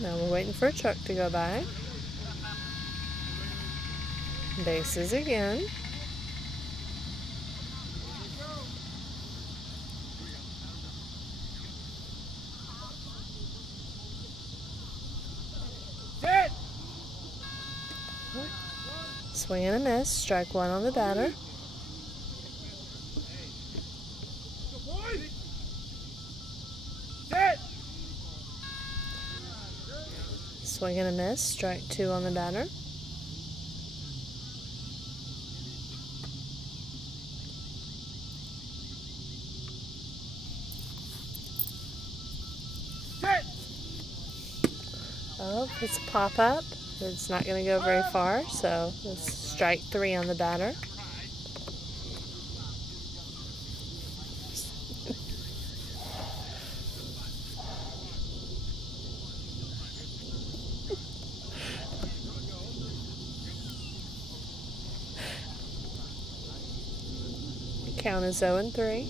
now we're waiting for a truck to go by. Bases again. Swing and a miss. Strike one on the batter. Swing and a miss. Strike two on the batter. Oh, it's a pop-up. It's not going to go very far, so it's strike three on the batter. Count is 0-3.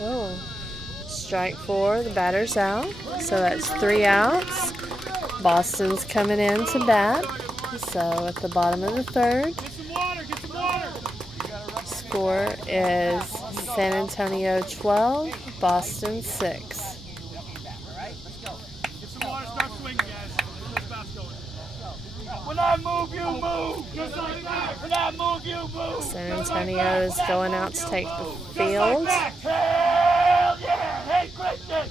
Oh, strike four, the batter's out. So that's 3 outs. Boston's coming in to bat. So at the bottom of the third, score is San Antonio 12, Boston 6. When I move, you move. Just like that. When I move, you move. San Antonio is going out to take the field. Hell yeah! Hey, Christian!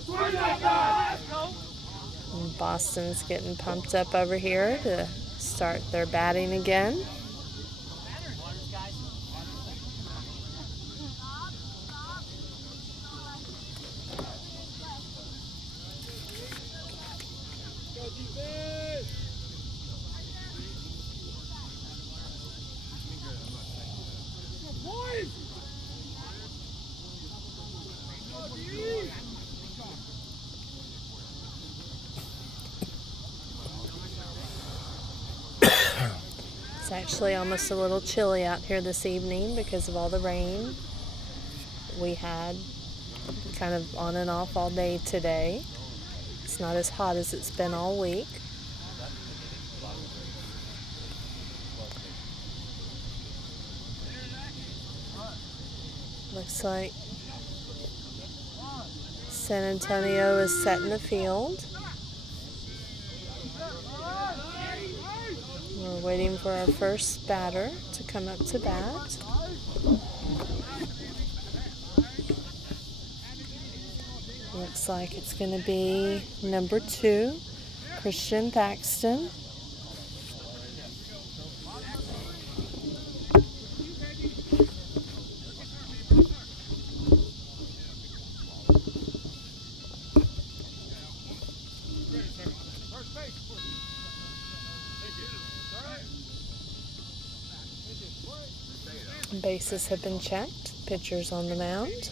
And Boston's getting pumped up over here to start their batting again. It's actually almost a little chilly out here this evening because of all the rain we had kind of on and off all day today. It's not as hot as it's been all week. Looks like San Antonio is setting the field. We're waiting for our first batter to come up to bat. Looks like it's going to be number 2, Christian Paxton. Bases have been checked. Pitcher's on the mound.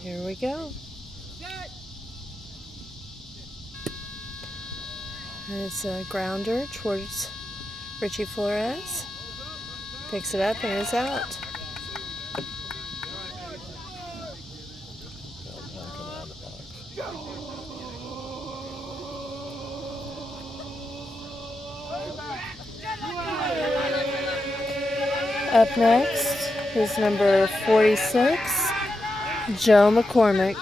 Here we go. And it's a grounder towards Richie Flores. Picks it up and is out. Up next is number 46, Joe McCormick.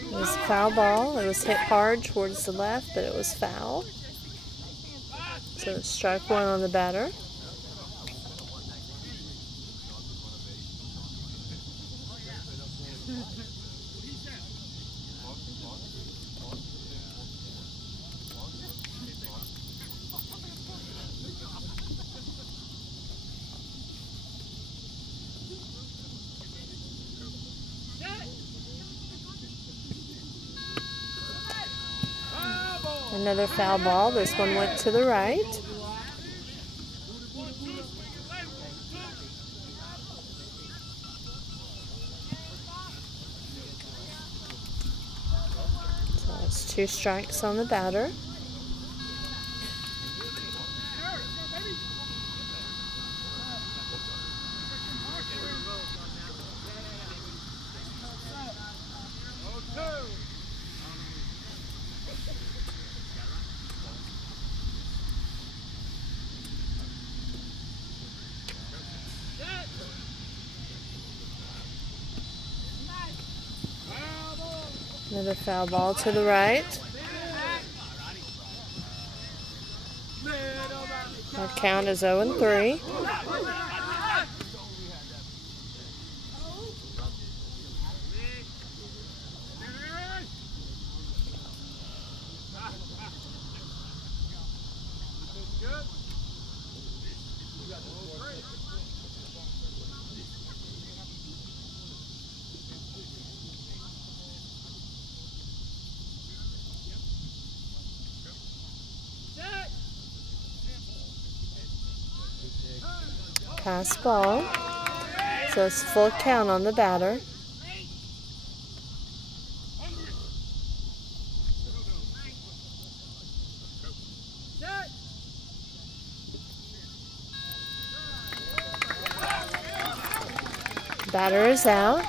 It was a foul ball. It was hit hard towards the left, but it was foul. So it's strike one on the batter. Another foul ball. This one went to the right. So it's 2 strikes on the batter. Another foul ball to the right. Our count is 0-3. Pass ball. So it's full count on the batter. Batter is out.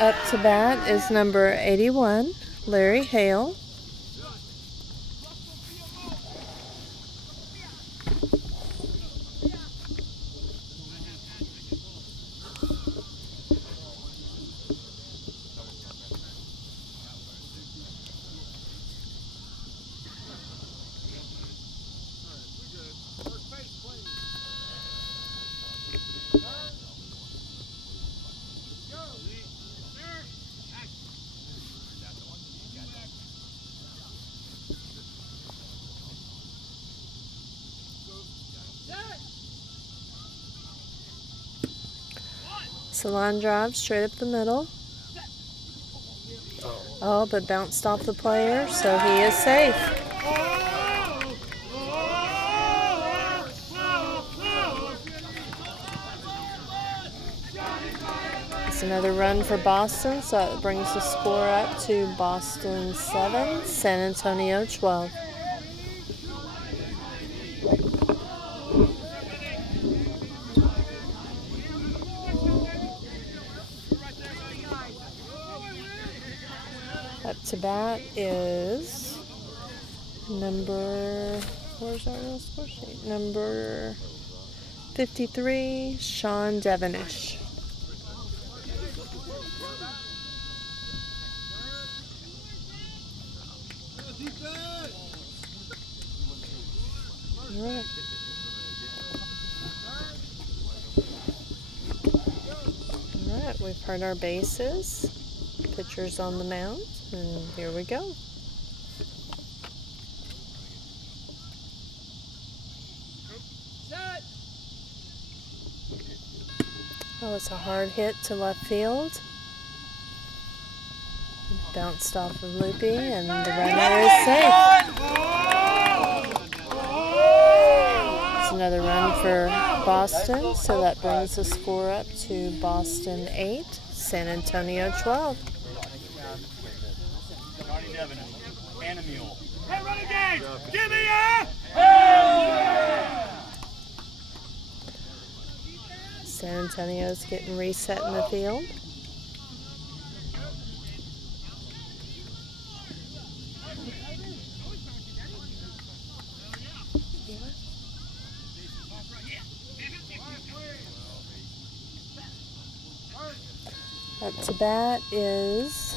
Up to bat is number 81, Larry Hale. Salon drive straight up the middle. Oh, but bounced off the player, so he is safe. It's another run for Boston, so that brings the score up to Boston 7, San Antonio 12. Up to bat is number, where's our real score sheet? Number 53, Sean Devenish. All right. All right, we've heard our bases. Pitchers on the mound, and here we go. Oh, it's a hard hit to left field. Bounced off of Loopy, and the runner is safe. It's another run for Boston, so that brings the score up to Boston 8, San Antonio 12. Hey, Renegades! Give me a hell! San Antonio's getting reset in the field. Up to bat is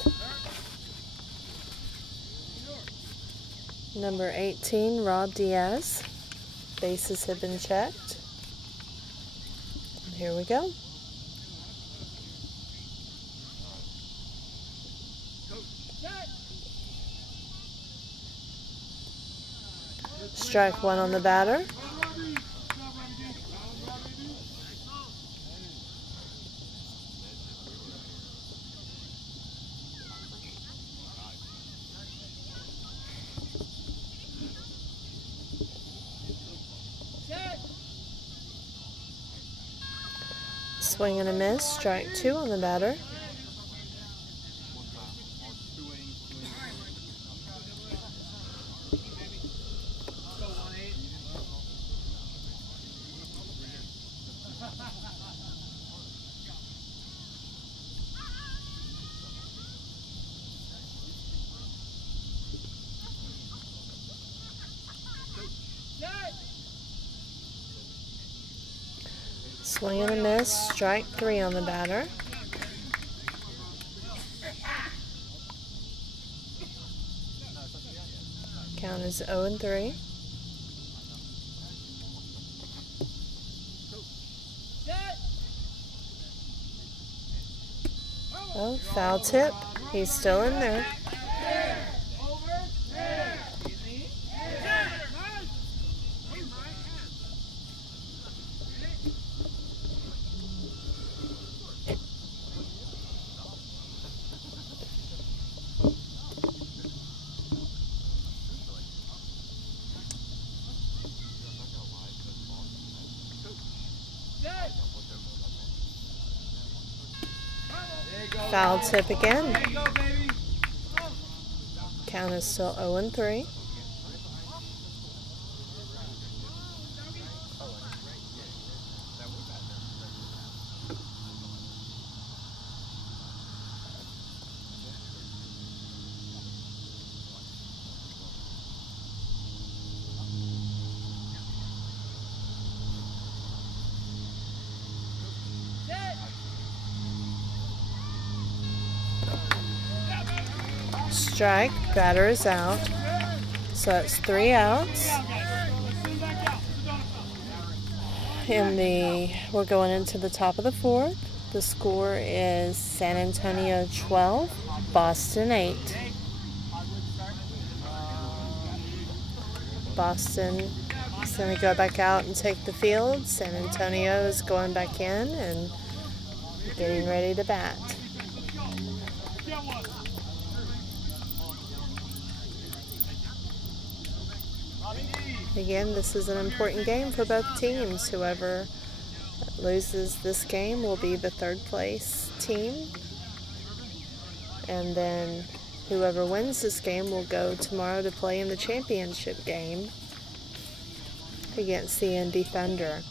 number 18, Rob Diaz. Bases have been checked. And here we go. Strike one on the batter. Swing and a miss, strike 2 on the batter. Swing and a miss, strike 3 on the batter. Count is 0-3. Oh, foul tip. He's still in there. Foul tip again. Count is still 0-3. Strike, batter is out. So that's 3 outs. We're going into the top of the 4th. The score is San Antonio 12, Boston 8. Boston is going to go back out and take the field. San Antonio is going back in and getting ready to bat. Again, this is an important game for both teams. Whoever loses this game will be the 3rd place team. And then whoever wins this game will go tomorrow to play in the championship game against the Indy Thunder.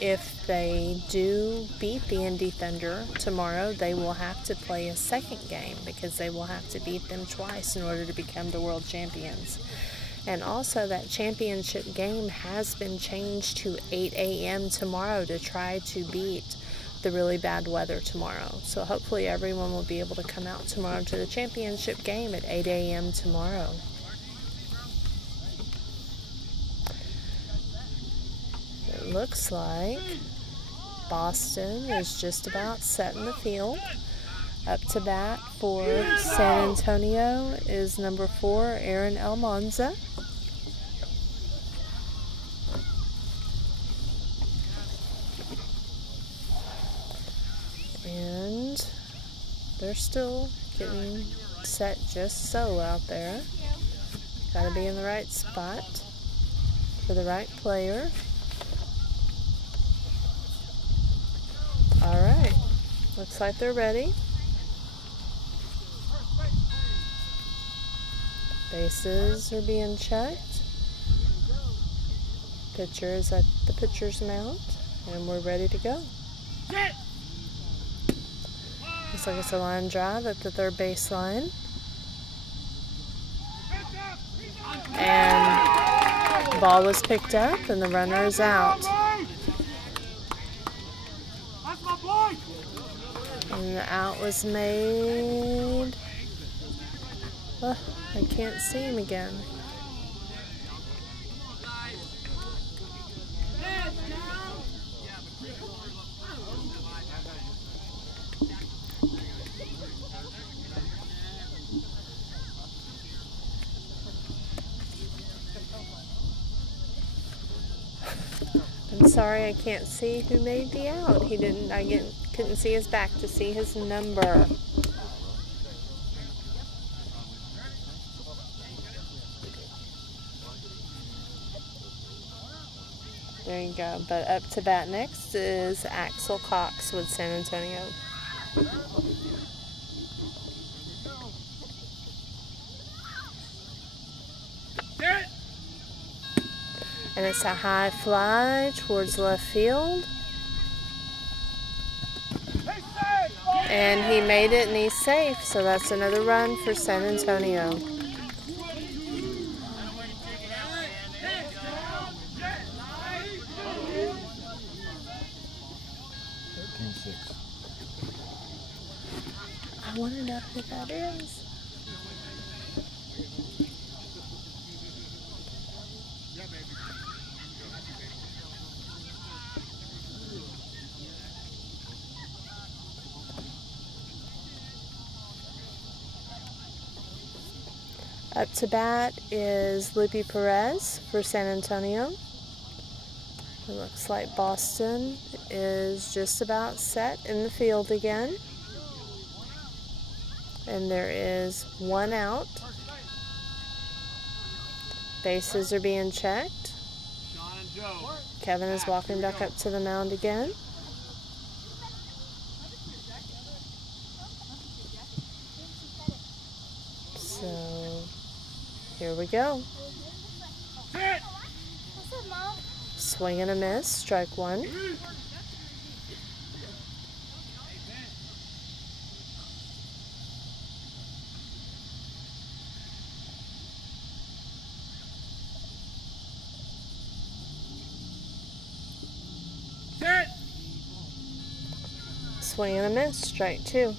If they do beat the Indy Thunder tomorrow, they will have to play a 2nd game because they will have to beat them twice in order to become the world champions. And also that championship game has been changed to 8 a.m. tomorrow to try to beat the really bad weather tomorrow. So hopefully everyone will be able to come out tomorrow to the championship game at 8 a.m. tomorrow. It looks like Boston is just about set in the field. Up to bat for San Antonio is number 4, Aaron Almanza. And they're still getting set just so out there. Got to be in the right spot for the right player. All right, looks like they're ready. Bases are being checked. Pitcher is at the pitcher's mount, and we're ready to go. Looks like it's a line drive at the 3rd base line. And the ball was picked up, and the runner is out. And the out was made. Oh, I can't see him again. I'm sorry, I can't see who made the out. I couldn't see his back to see his number. There you go. But up to bat next is Axl Cox with San Antonio. And it's a high fly towards left field. And he made it and he's safe. So that's another run for San Antonio. I want to know who that is. Up to bat is Libby Perez for San Antonio. It looks like Boston is just about set in the field again. And there is one out. Bases are being checked. Kevin is walking back up to the mound again. So here we go. Swing and a miss, strike one. Swing and a miss, strike two.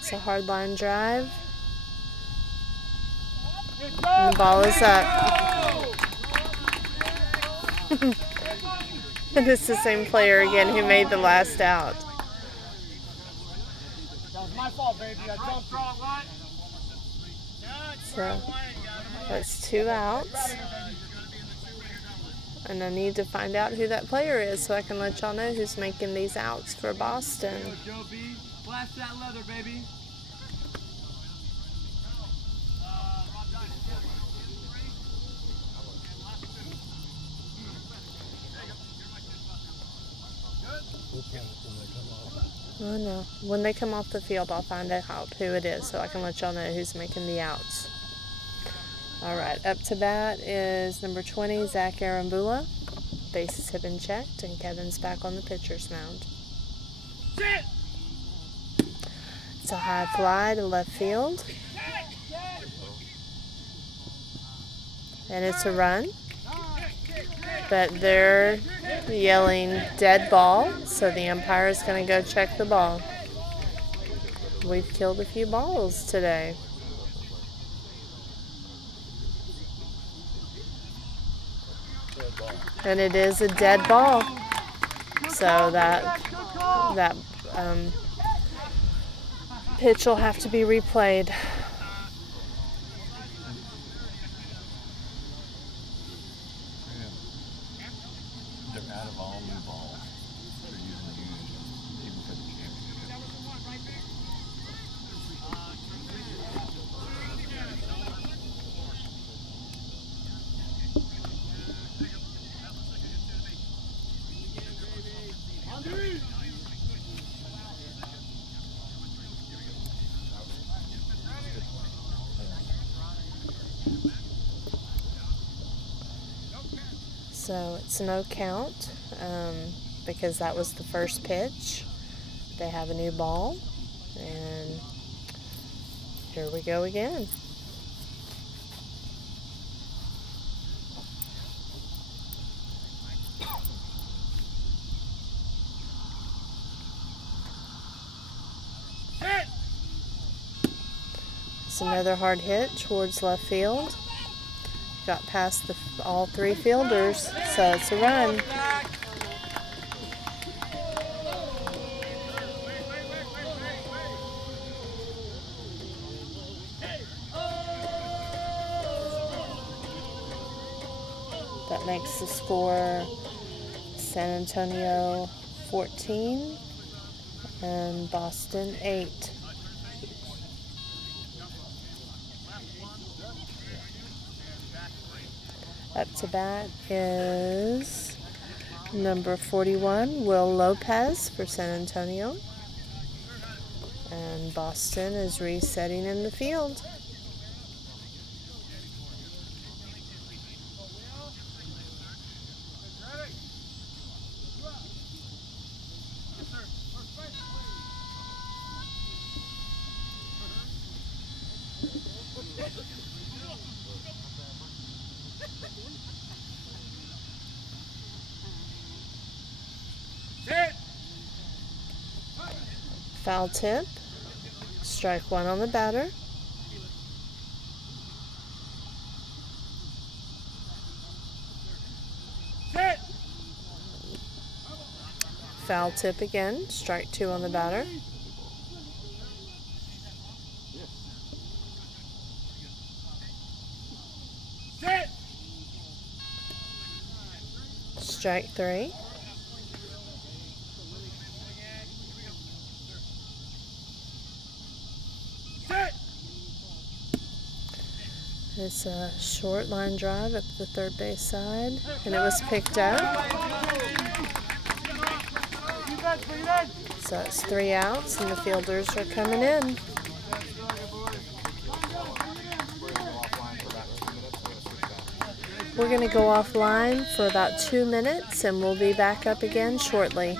It's a hard line drive. And the ball is up. And it's the same player again who made the last out. That was my fault, baby. I jumped. So that's two outs. And I need to find out who that player is so I can let y'all know who's making these outs for Boston. Joe B, blast that leather, baby. Oh no. When they come off the field, I'll find out who it is so I can let y'all know who's making the outs. Alright, up to bat is number 20, Zach Arambula. Bases have been checked, and Kevin's back on the pitcher's mound. It's a high fly to left field. And it's a run. But they're yelling dead ball, so the umpire is going to go check the ball. We've killed a few balls today. And it is a dead ball. So that pitch will have to be replayed. They're out of all new balls. They're using used even for the championship. So it's no count because that was the first pitch. They have a new ball, and here we go again. It's another hard hit towards left field. Got past all three fielders, so it's a run. That makes the score San Antonio 14 and Boston 8. Up to bat is number 41, Will Lopez for San Antonio. And Boston is resetting in the field. Foul tip. Strike one on the batter. Foul tip again. Strike two on the batter. Strike three. It's a short line drive up the third base side, and it was picked up. So it's 3 outs, and the fielders are coming in. We're going to go offline for about 2 minutes, and we'll be back up again shortly.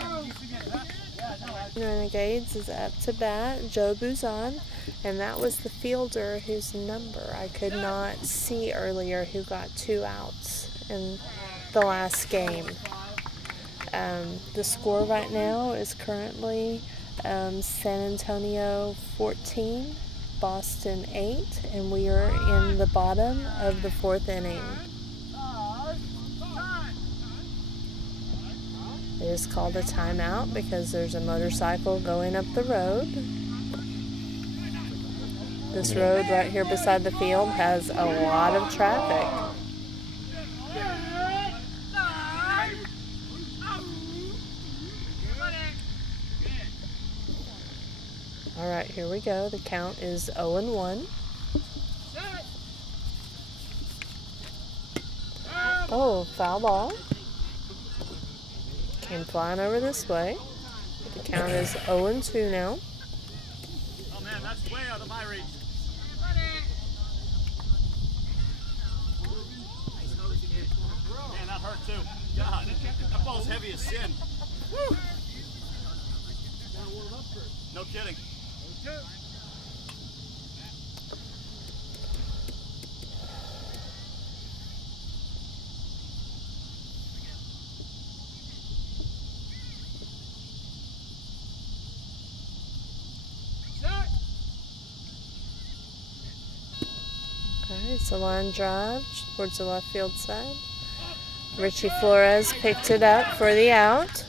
Renegades is up to bat, Joe Buzan, and that was the fielder whose number I could not see earlier, who got 2 outs in the last game. The score right now is currently San Antonio 14, Boston 8, and we are in the bottom of the 4th inning. They just called a timeout because there's a motorcycle going up the road. This road right here beside the field has a lot of traffic. All right, here we go. The count is 0-1. Oh, foul ball. Came flying over this way. The count is 0-2 now. Oh man, that's way out of my reach. Man, that hurt too. God, that ball's heavy as sin. Woo. No kidding. It's a line drive towards the left field side. Richie Flores picked it up for the out.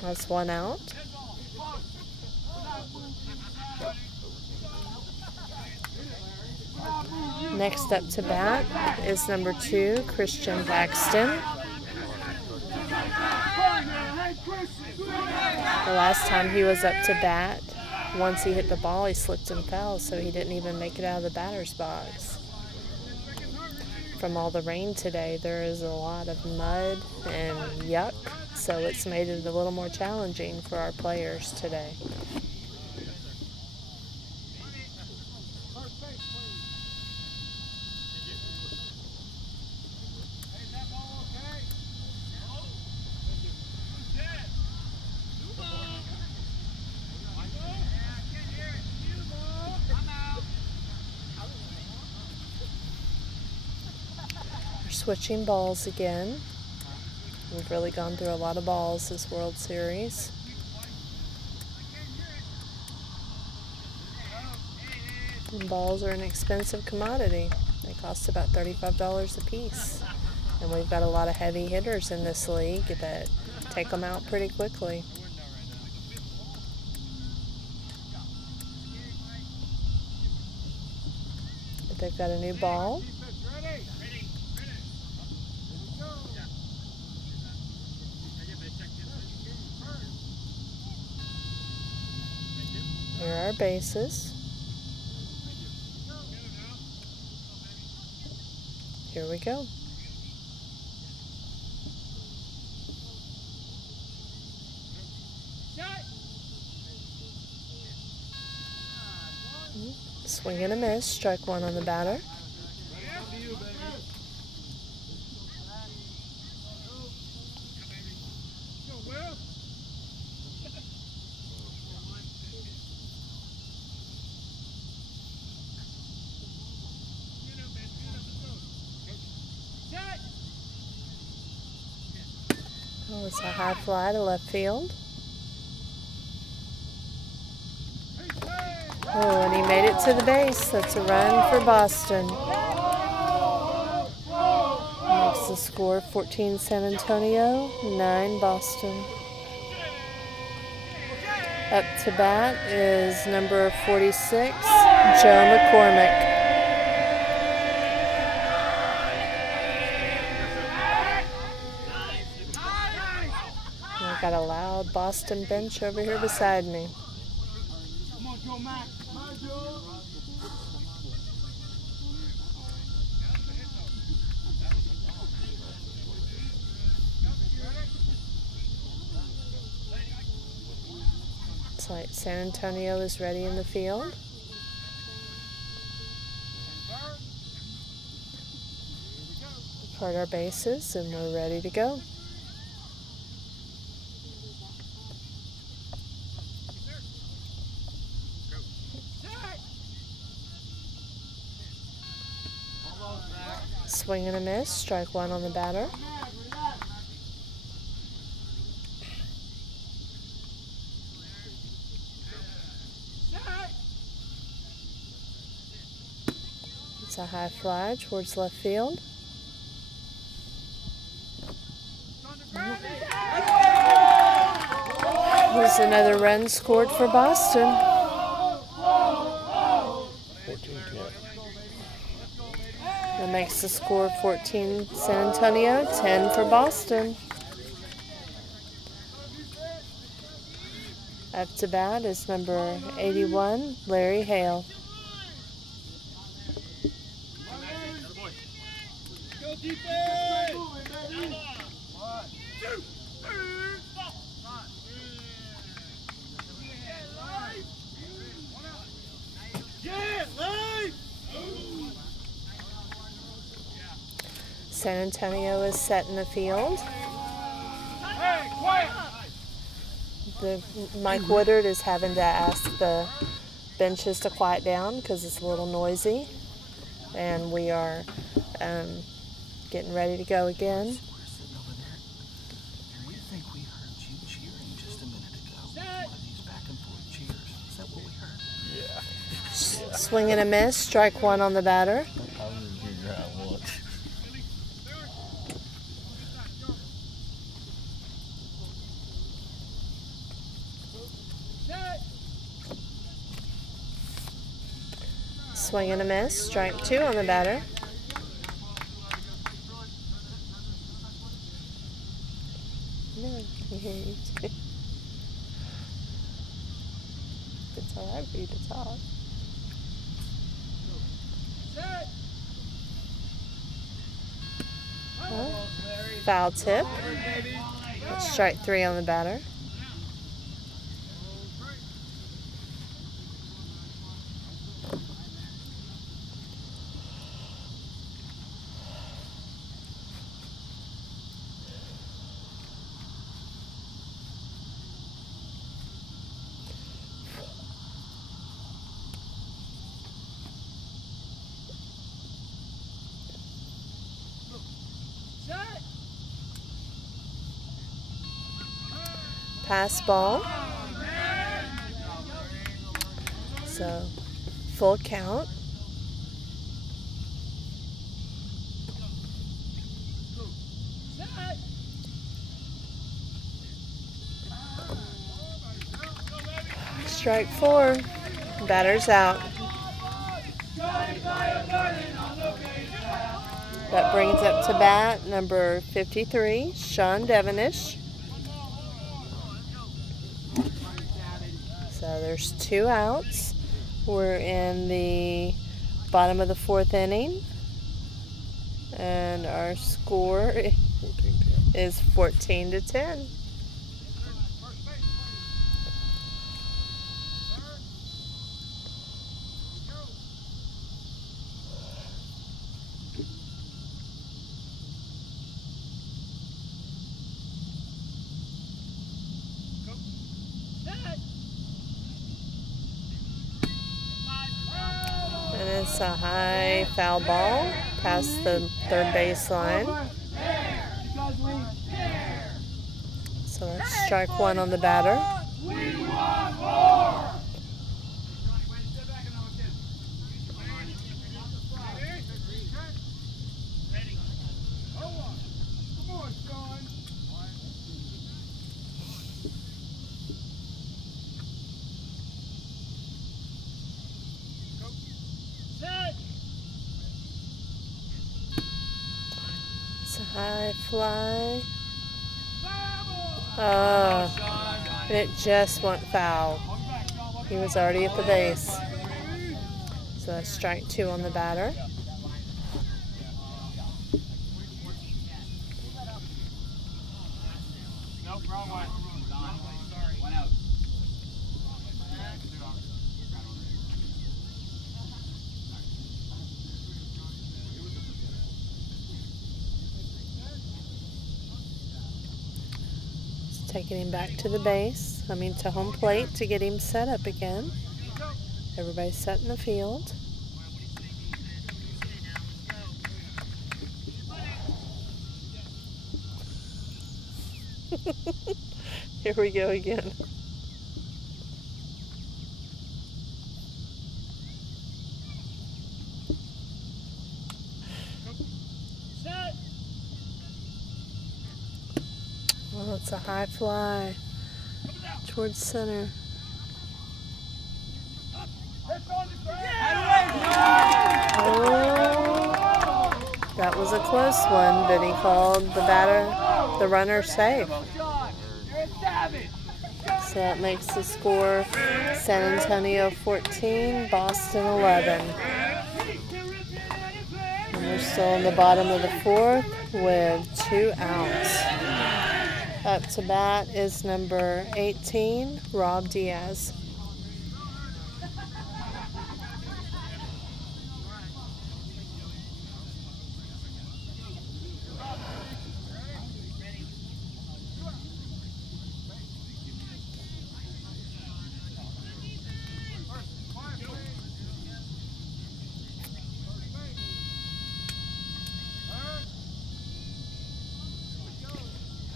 That's 1 out. Next up to bat is number 2, Christian Paxton. The last time he was up to bat, once he hit the ball, he slipped and fell, so he didn't even make it out of the batter's box. From all the rain today, there is a lot of mud and yuck, so it's made it a little more challenging for our players today. Switching balls again. We've really gone through a lot of balls this World Series. And balls are an expensive commodity. They cost about $35 a piece. And we've got a lot of heavy hitters in this league that take them out pretty quickly. But they've got a new ball. our bases. Here we go. Swing and a miss, strike one on the batter. Oh, it's a high fly to left field. Oh, and he made it to the base. That's a run for Boston. Makes the score 14 San Antonio, 9 Boston. Up to bat is number 46, Joe McCormick. I got a loud Boston bench over here beside me. Looks like San Antonio is ready in the field. Part our bases and we're ready to go. Swing and a miss, strike one on the batter. It's a high fly towards left field. There's another run scored for Boston. 14-10. That makes the score 14 San Antonio, 10 for Boston. Up to bat is number 81, Larry Hale. San Antonio is set in the field. Mike Woodard is having to ask the benches to quiet down because it's a little noisy. And we are getting ready to go again. We're sitting over there, and we think we heard you cheering just a minute ago. One of these back and forth cheers. Is that what we heard? Yeah. Swing and a miss, strike one on the batter. I was just figuring out what. Swing and a miss, strike two on the batter. No, I can hear you too. It's alright for you to talk. Oh, foul tip. That's strike three on the batter. Pass ball. So, full count. Strike four. Batter's out. That brings up to bat number 53, Sean Devenish. So there's 2 outs. We're in the bottom of the 4th inning. And our score is 14-10. And it's a high foul ball past the 3rd baseline. So that's strike 1 on the batter. It's a high fly. Oh, it just went foul. He was already at the base. So that's strike 2 on the batter. Taking him back to the base, to home plate to get him set up again. Everybody's set in the field. Here we go again. Oh, it's a high fly towards center. Oh, that was a close one, but he called the runner safe. So that makes the score San Antonio 14, Boston 11. And we're still in the bottom of the 4th with 2 outs. Up to bat is number 18, Rob Diaz.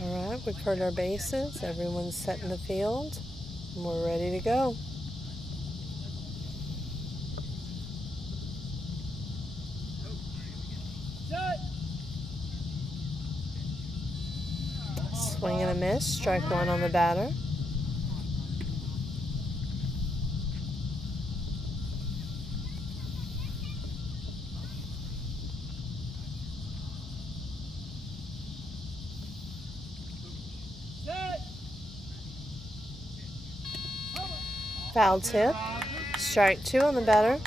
Alright, we've heard our bases. Everyone's set in the field. And we're ready to go. Swing and a miss. Strike 1 on the batter. Foul tip. Strike 2 on the batter.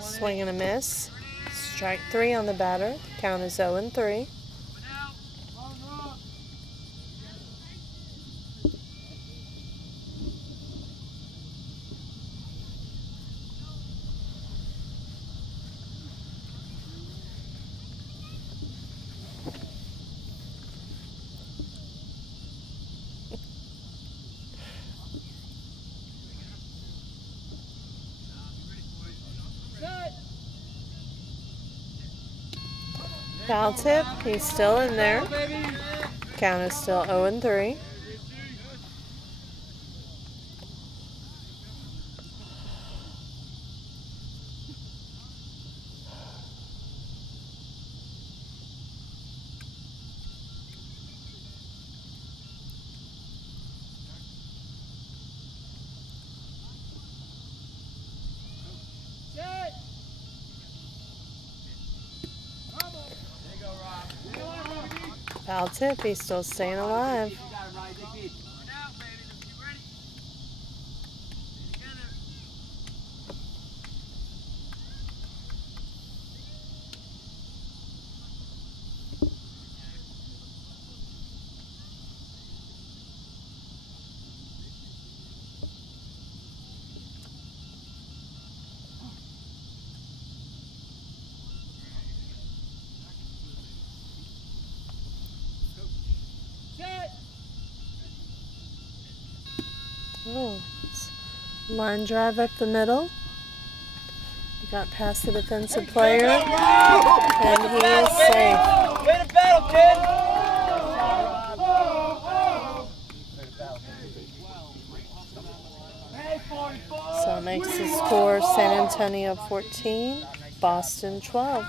Swing and a miss. Strike 3 on the batter. Count is 0-3. Foul tip, he's still in there. Count is still 0-3. Foul tip. He's still staying alive. Oh, line drive up the middle. He got past the defensive player, and he is safe. Way to battle, kid! So it makes the score San Antonio 14, Boston 12.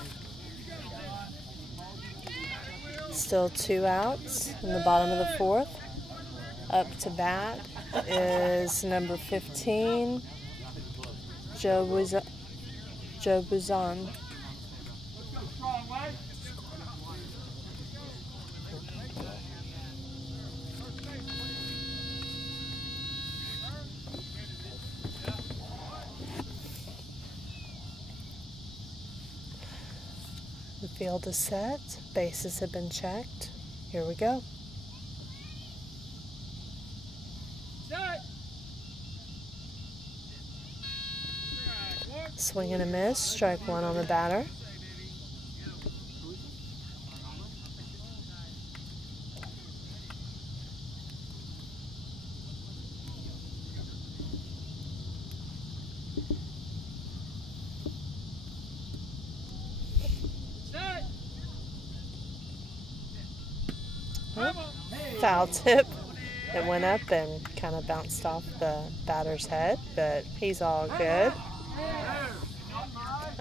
Still 2 outs in the bottom of the 4th. Up to bat is number 15, Joe Buzan. The field is set, bases have been checked. Here we go. Swing and a miss, strike 1 on the batter. Foul tip. It went up and kind of bounced off the batter's head, but he's all good.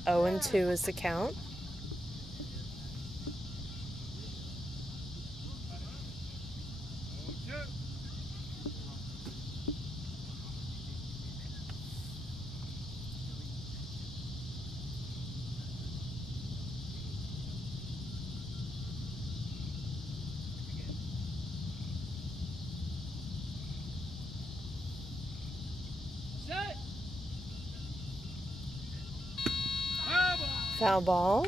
0-2 is the count. Foul ball.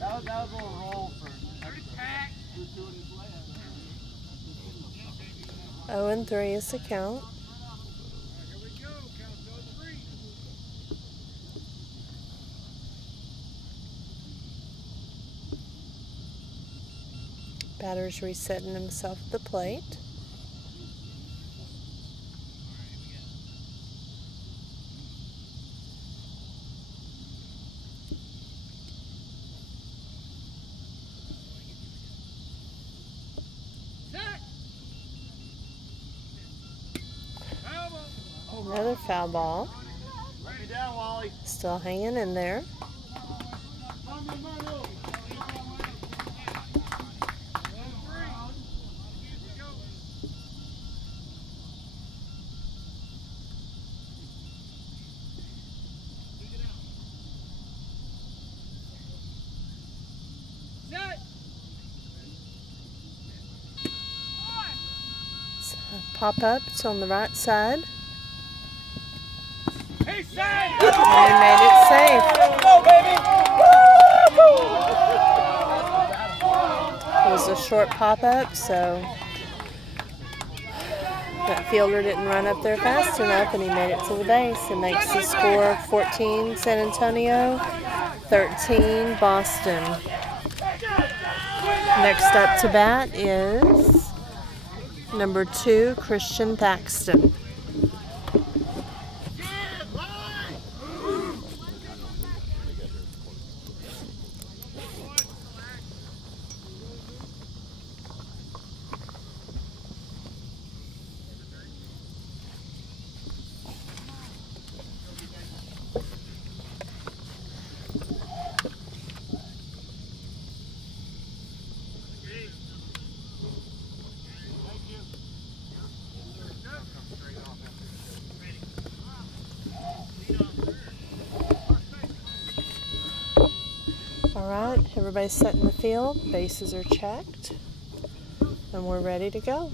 That was a little roll for 0-3 is the count. Batter's resetting himself at the plate. Another foul ball. Still hanging in there. Pop up, it's on the right side. And he made it safe. It was a short pop up, so that fielder didn't run up there fast enough, and he made it to the base. It makes the score 14 San Antonio, 13 Boston. Next up to bat is number 2, Christian Paxton. Alright, everybody's set in the field, bases are checked, and we're ready to go.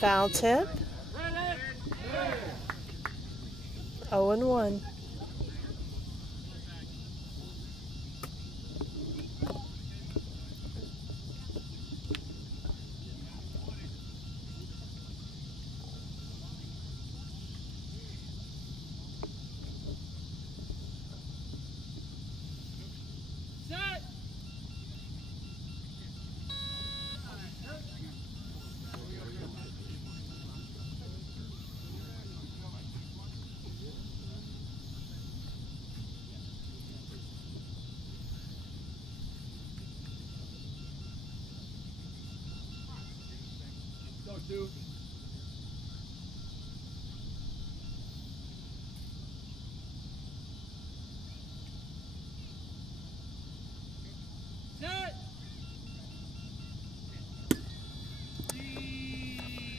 Foul tip. 0-1.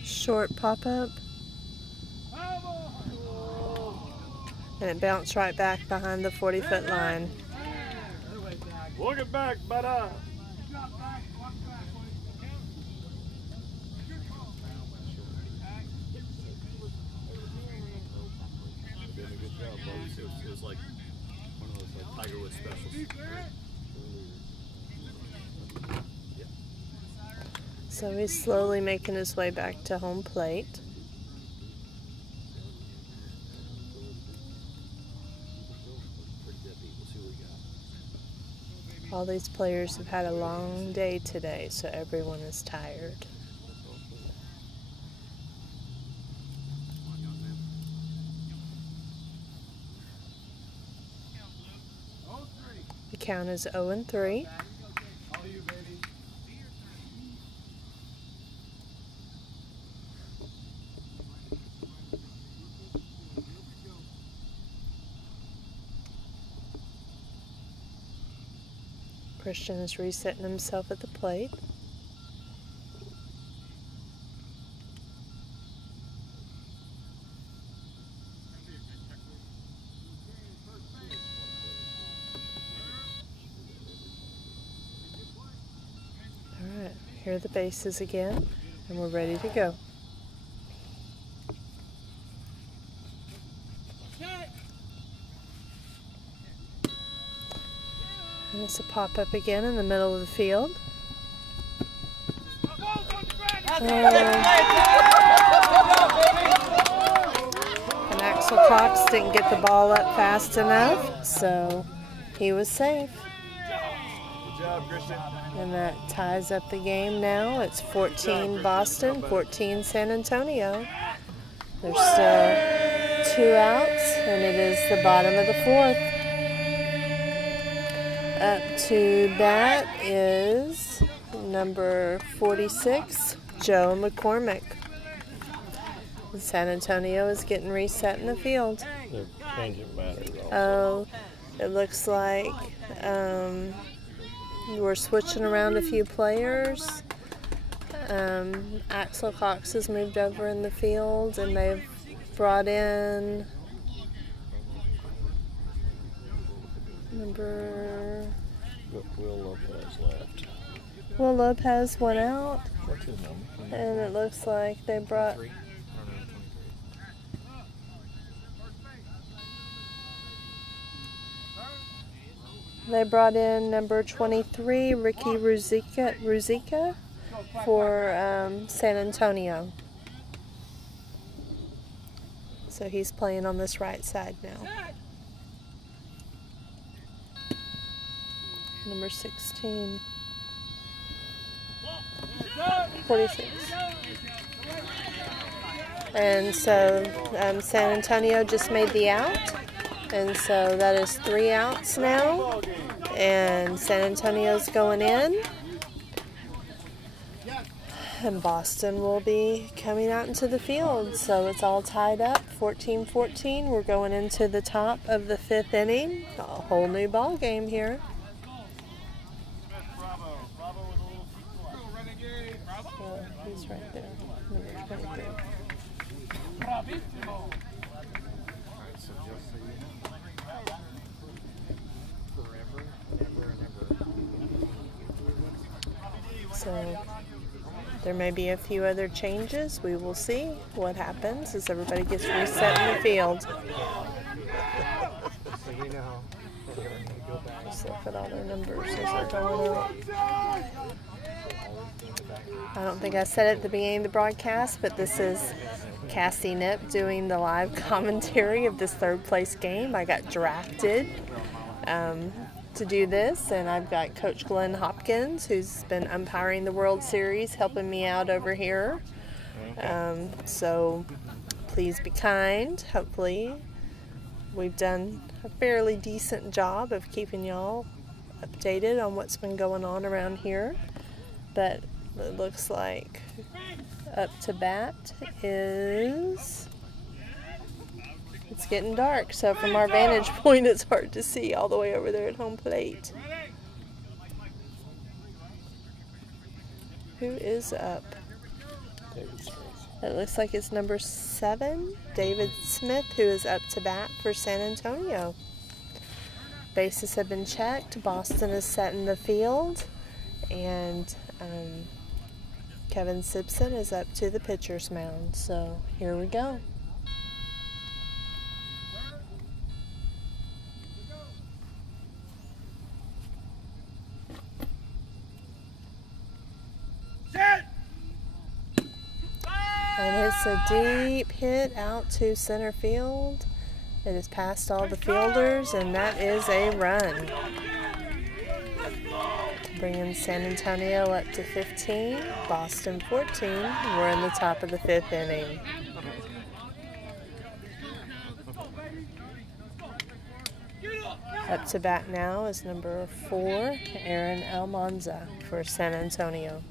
Short pop-up. And it bounced right back behind the 40-foot line. Look it back, brother. It was like one of those Tiger Woods specials. So he's slowly making his way back to home plate. All these players have had a long day today, so everyone is tired. The count is 0-3. Christian is resetting himself at the plate. All right, here are the bases again, and we're ready to go. And it's a pop-up again in the middle of the field. And Axl Cox didn't get the ball up fast enough, so he was safe. Good job, Christian. And that ties up the game now. It's 14 Boston, 14 San Antonio. There's still 2 outs, and it is the bottom of the 4th. Up to bat is number 46, Joe McCormick. San Antonio is getting reset in the field. They're changing batters also. Oh, it looks like we're switching around a few players. Axl Cox has moved over in the field, and they've brought in Will Lopez left. Will Lopez went out, What's his number? and it looks like they brought in number 23, Ricky Ruzicka for San Antonio. So he's playing on this right side now. Number 16. 46. And so San Antonio just made the out. And so that is 3 outs now. And San Antonio's going in. And Boston will be coming out into the field. So it's all tied up, 14-14. We're going into the top of the 5th inning. A whole new ball game here. Number 23. So there may be a few other changes. We will see what happens as everybody gets reset in the field. Just look at all their numbers as they're going out. I don't think I said it at the beginning of the broadcast, but this is Cassie Nip doing the live commentary of this third place game. I got drafted to do this, and I've got Coach Glenn Hopkins, who's been umpiring the World Series, helping me out over here. So please be kind. Hopefully we've done a fairly decent job of keeping y'all updated on what's been going on around here. But it looks like up to bat is... It's getting dark, so from our vantage point, it's hard to see all the way over there at home plate. Who is up? It looks like it's number 7, David Smith, who is up to bat for San Antonio. Bases have been checked. Boston is set in the field, and Kevin Simpson is up to the pitcher's mound. So here we go. And it's a deep hit out to center field. It is past all the fielders, and that is a run. Bringing San Antonio up to 15, Boston 14. We're in the top of the 5th inning. Up to bat now is number 4, Aaron Almanza for San Antonio.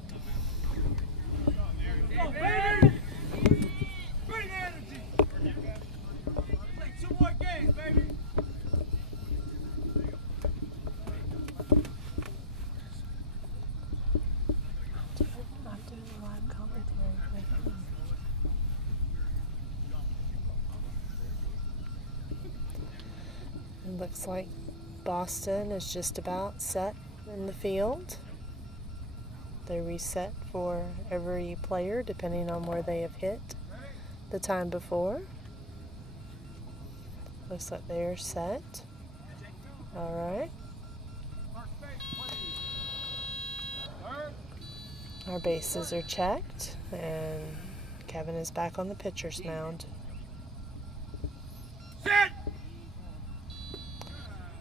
Looks like Boston is just about set in the field. They reset for every player depending on where they have hit the time before. Looks like they are set. All right. Our bases are checked, and Kevin is back on the pitcher's mound.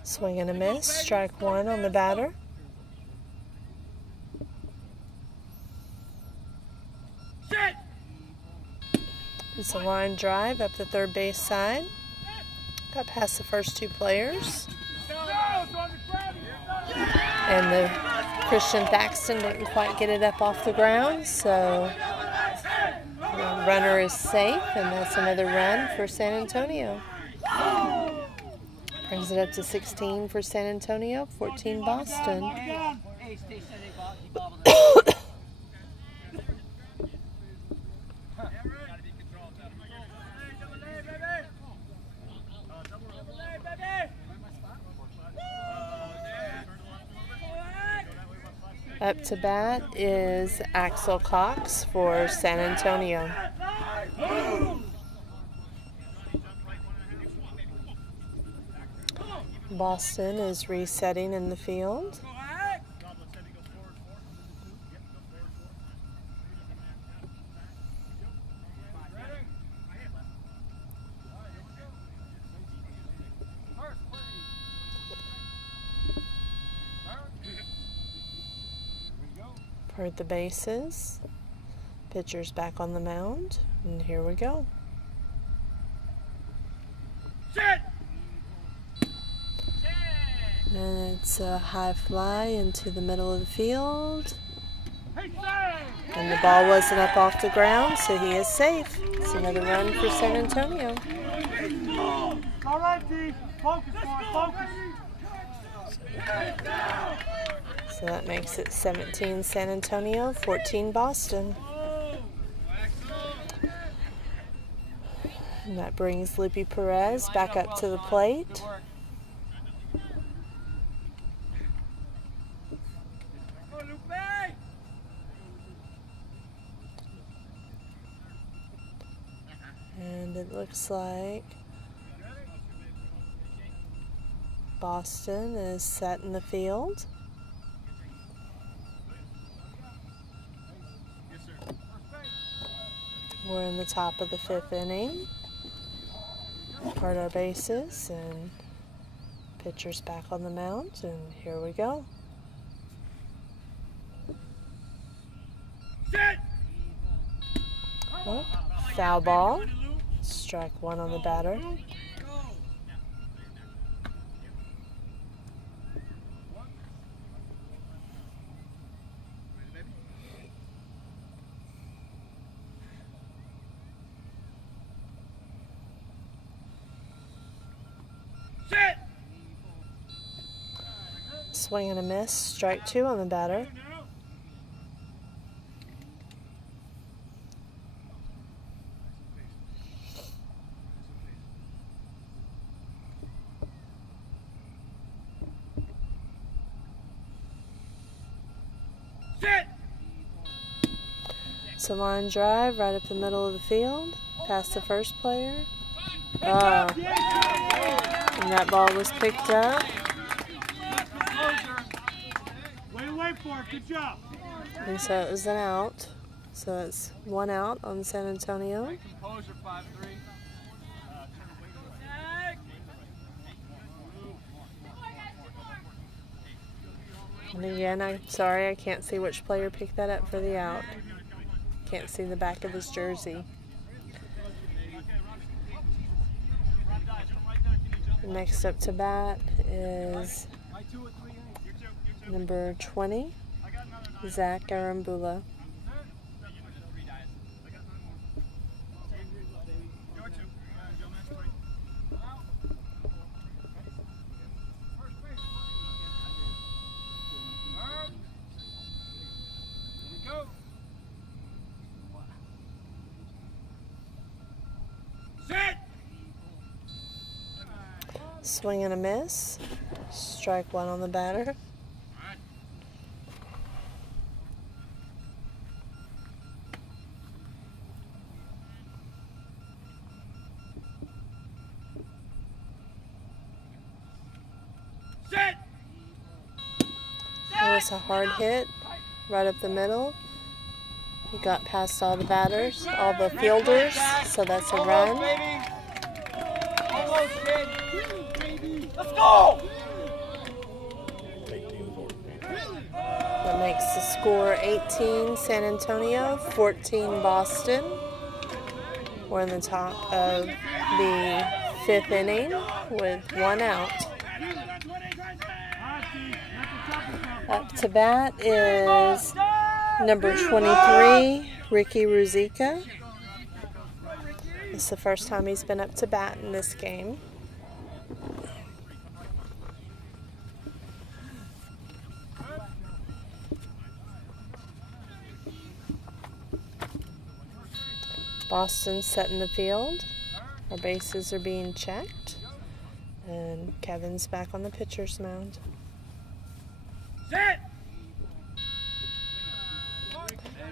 Swing and a miss. Strike 1 on the batter. It's a line drive up the third base side. Got past the first 2 players. And the Christian Paxton didn't quite get it up off the ground, so the runner is safe, and that's another run for San Antonio. Brings it up to 16 for San Antonio, 14 Boston. Up to bat is Axl Cox for San Antonio. Boston is resetting in the field. Heard the bases. Pitcher's back on the mound, and here we go. And it's a high fly into the middle of the field. And the ball wasn't up off the ground, so he is safe. It's another run for San Antonio. All right, D. Focus, focus. So that makes it 17 San Antonio, 14 Boston. And that brings Libby Perez back up to the plate. And it looks like Boston is set in the field. We're in the top of the 5th inning. Part our bases and pitcher's back on the mound, and here we go. Oh, foul ball. Strike 1 on the batter. Swing and a miss. Strike 2 on the batter. It's a line drive right up the middle of the field, past the first player. And that ball was picked up. Wait for it. Good job. And so it was an out. So it's 1 out on San Antonio. And again, I'm sorry, I can't see which player picked that up for the out. Can't see the back of his jersey. Next up to bat is number 20, Zach Arambula. Swing and a miss. Strike 1 on the batter. It was a hard hit right up the middle. He got past all the batters, all the fielders, so that's a run. Let's go! That makes the score 18 San Antonio, 14 Boston. We're in the top of the 5th inning with 1 out. Up to bat is number 23, Ricky Ruzicka. It's the first time he's been up to bat in this game. Boston's set in the field. Our bases are being checked. And Kevin's back on the pitcher's mound. Set!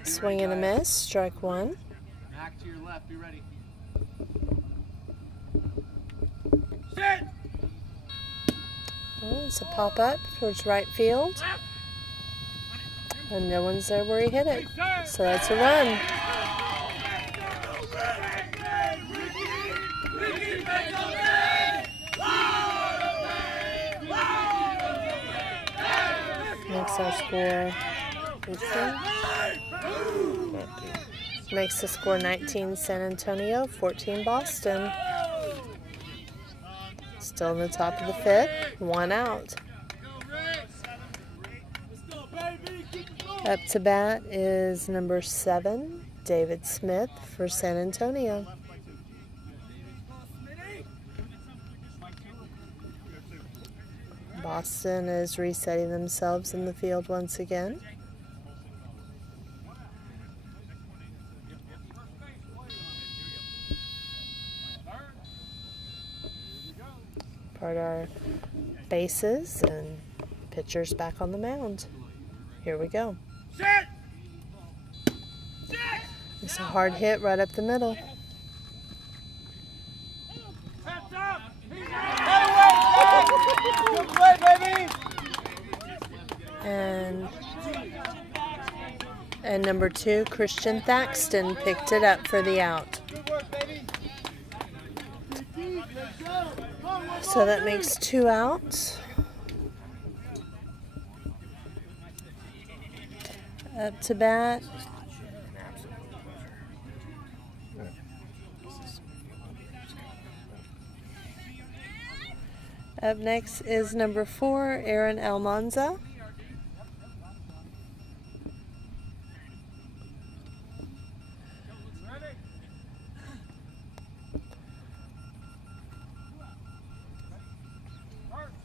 Swing and a miss, strike 1. Back to your left, be ready. Set! Oh, it's a pop-up towards right field. And no one's there where he hit it. So that's a run. Makes our score 18. Makes the score 19 San Antonio, 14 Boston. Still in the top of the 5th, 1 out. Up to bat is number 7, David Smith for San Antonio. Boston is resetting themselves in the field once again. part our bases and pitchers back on the mound. Here we go. It's a hard hit right up the middle. Good play, baby! And number 2, Christian Paxton, picked it up for the out. So that makes 2 outs. Up to bat. Up next is number 4, Aaron Almanza.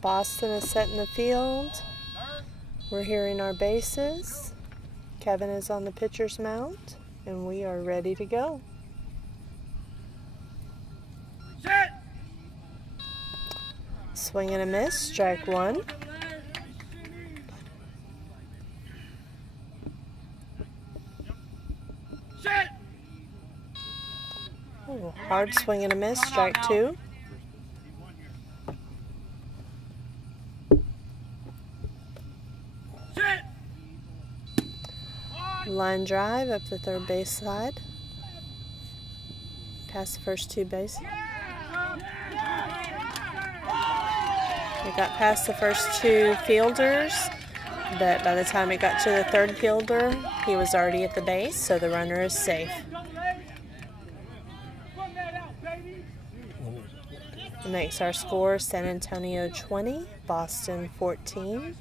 Boston is set in the field. We're hearing our bases. Kevin is on the pitcher's mound, and we are ready to go. Swing and a miss, strike 1. Oh, hard swing and a miss, strike 2. Line drive up the third base side. Past the first 2 bases. We got past the first 2 fielders, but by the time it got to the third fielder, he was already at the base, so the runner is safe. That makes our score San Antonio 20, Boston 14.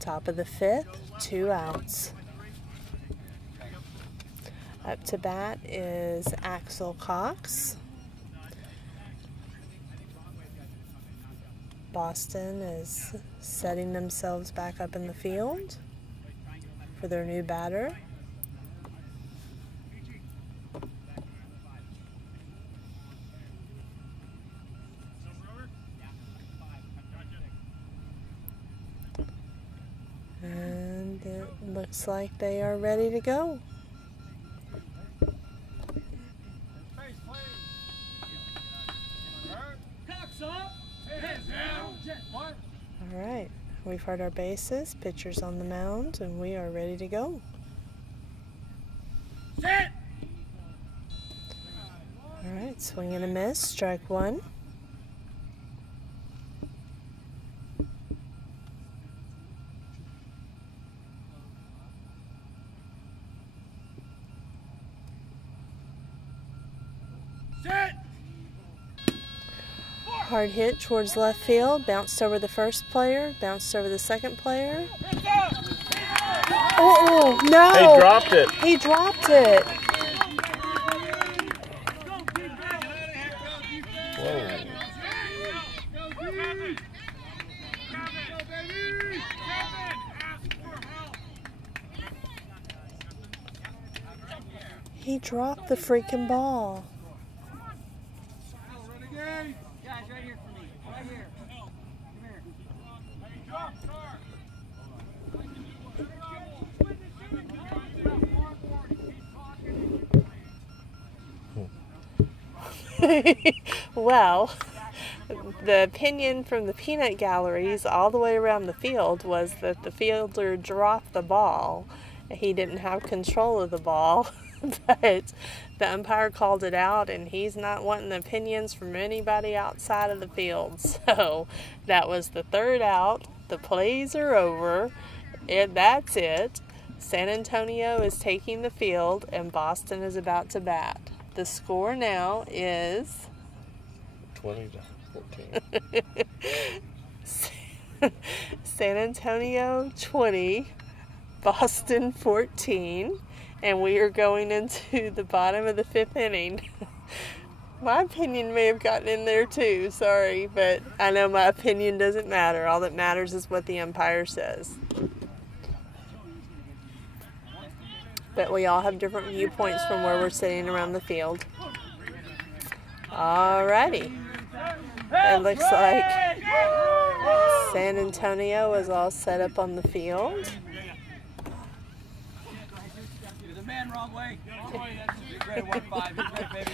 Top of the 5th, 2 outs. Up to bat is Axl Cox. Boston is setting themselves back up in the field for their new batter. And it looks like they are ready to go. All right, we've heard our bases, pitchers on the mound, and we are ready to go. All right, swing and a miss, strike 1. Hard hit towards left field, bounced over the first player, bounced over the second player. Oh, no! He dropped it. He dropped it. Whoa. He dropped the freaking ball. Guys, right here for me. Right here. Come here. Well, the opinion from the peanut galleries all the way around the field was that the fielder dropped the ball. He didn't have control of the ball, but the umpire called it out, and he's not wanting opinions from anybody outside of the field. So that was the 3rd out. The plays are over. That's it. San Antonio is taking the field, and Boston is about to bat. The score now is 20 to 14. San Antonio 20, Boston 14, and we are going into the bottom of the 5th inning. My opinion may have gotten in there too, sorry, but I know my opinion doesn't matter. All that matters is what the umpire says. But we all have different viewpoints from where we're sitting around the field. Alrighty. It looks like San Antonio is all set up on the field. There's a man wrong way. You're great, 1-5. You're great, baby.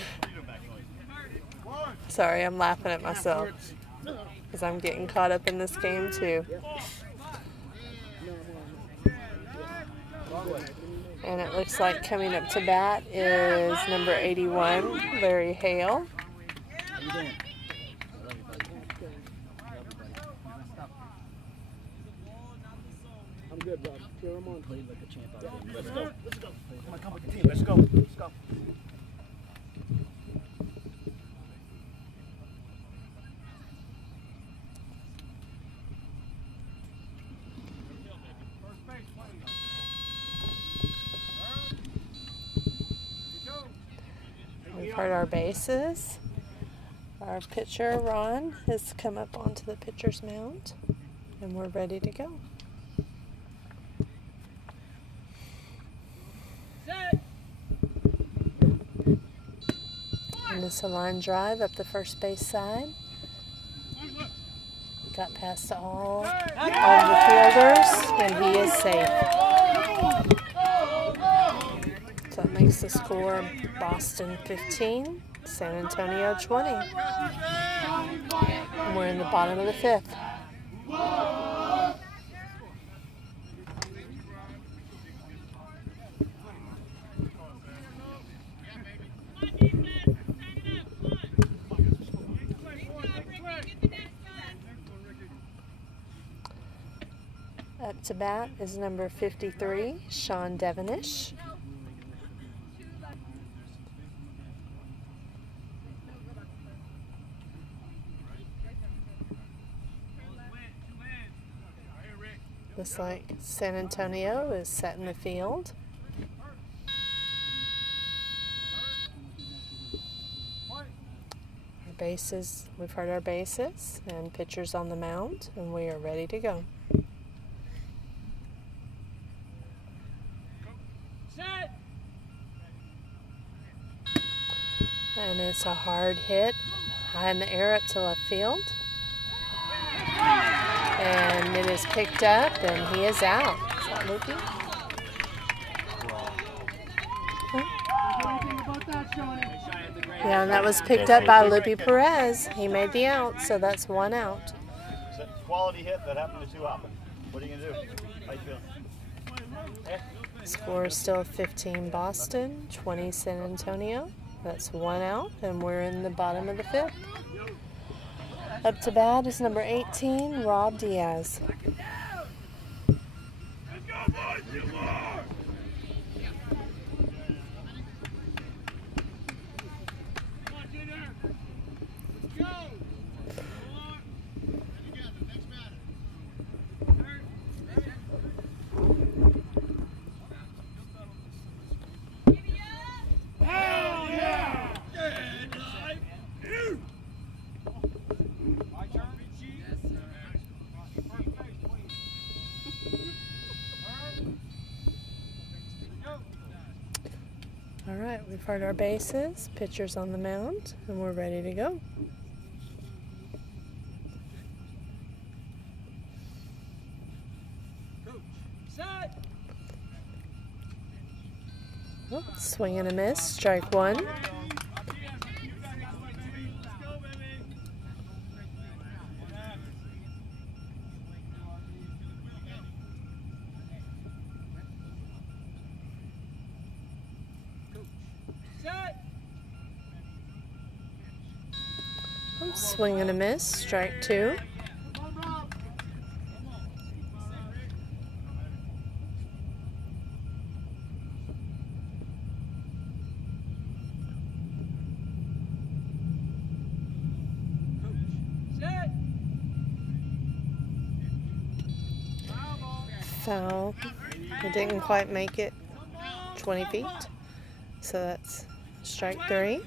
Sorry, I'm laughing at myself because I'm getting caught up in this game too. And it looks like coming up to bat is number 81, Larry Hale. I'm good, Rob. Cheer him on. Played like a champ out there. Let's go. Let's go. Come with the team. Let's go. Let's go. We've heard our bases. Our pitcher, Ron, has come up onto the pitcher's mound, and we're ready to go. And it's a line drive up the first base side. Got past all of the fielders, and he is safe. So that makes the score Boston 15, San Antonio 20. And we're in the bottom of the fifth. Up to bat is number 53, Sean Devenish. Looks like San Antonio is set in the field. Our bases, we've heard our bases, and pitchers on the mound, and we are ready to go. And it's a hard hit, high in the air up to left field. And it is picked up, and he is out. Is that Libby? Yeah, and that was picked up by Libby Perez. He made the out, so that's one out. It's a quality hit that happened to too often. What are you going to do? How you feel? Score is still 15 Boston, 20 San Antonio. That's one out, and we're in the bottom of the fifth. Up to bat is number 18, Rob Diaz. All right, we've heard our bases, pitchers on the mound, and we're ready to go. Oh, swing and a miss, strike one. Swing and a miss, strike two. Foul. It didn't quite make it 20 feet. So that's strike three.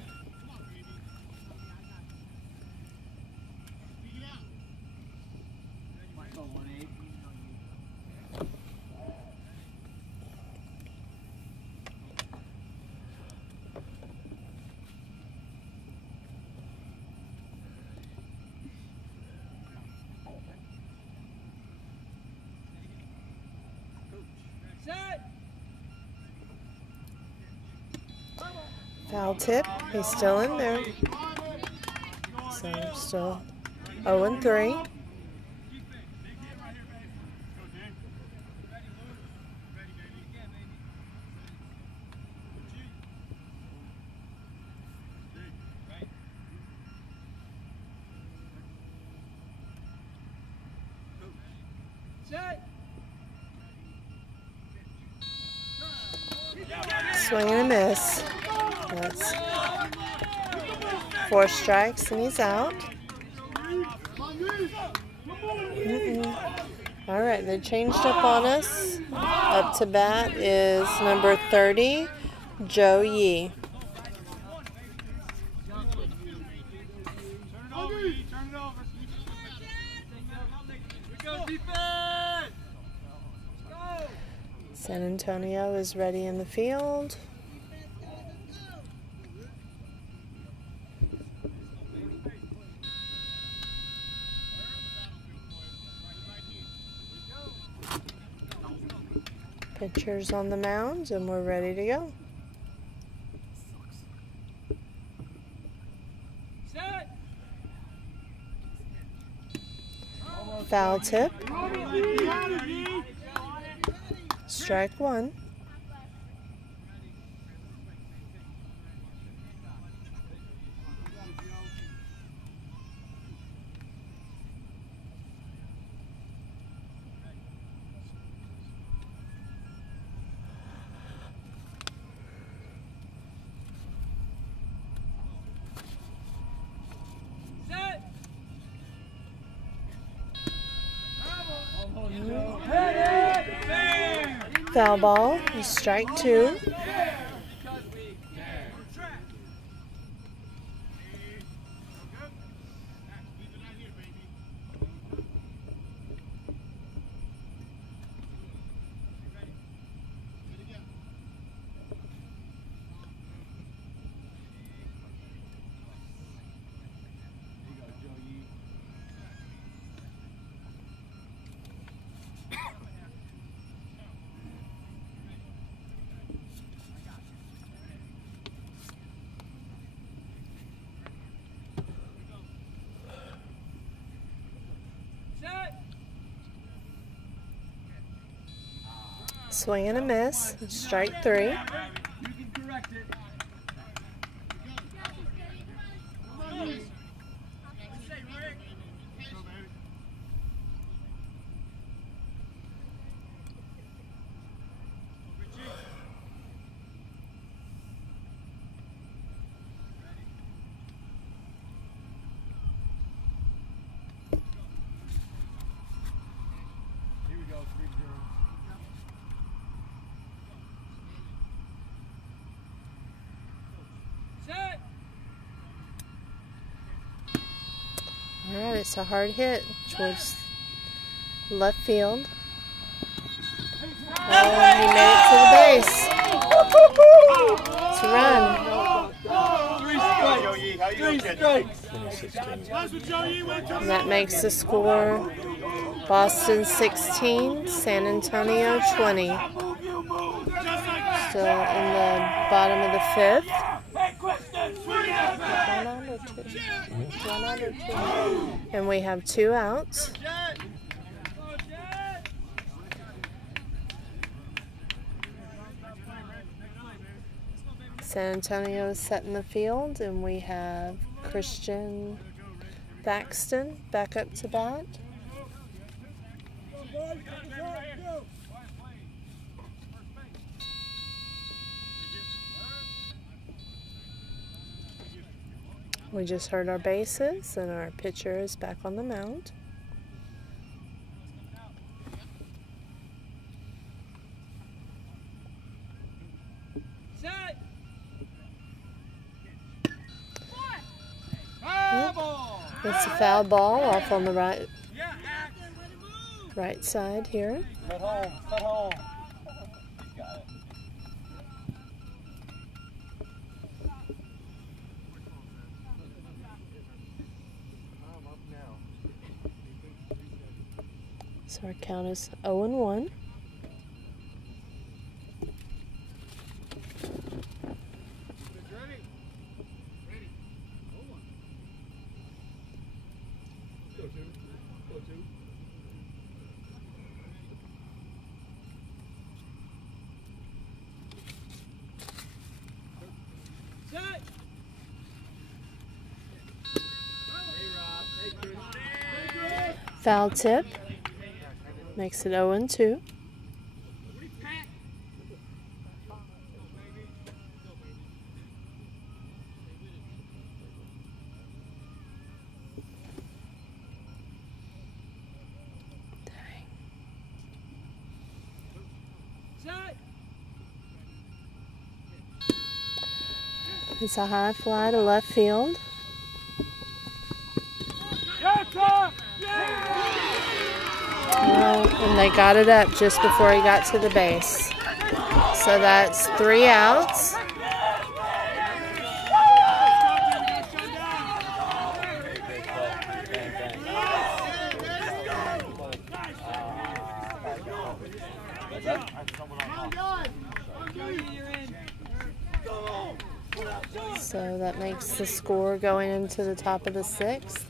Foul tip. He's still in there. So still 0-3. Swing and a miss. That's 4 strikes and he's out. All right, they changed up on us. Up to bat is number 30, Joe Yee. San Antonio is ready in the field. Pitchers on the mound, and we're ready to go. Foul tip. Strike 1. Foul ball is strike 2. Swing and a miss. Strike 3. All right, it's a hard hit towards left field. Oh, he made it to the base. It's a run. And that makes the score Boston 16, San Antonio 20. Still in the bottom of the 5th. And we have 2 outs. San Antonio is set in the field, and we have Christian Paxton back up to bat. We just heard our bases, and our pitcher is back on the mound. It's a foul ball off on the right side here. Cut home, cut home. Got it. So our count is 0-1. Foul tip. Makes it 0-2. It's a high fly to left field. And they got it up just before he got to the base. So that's 3 outs. So that makes the score going into the top of the 6th.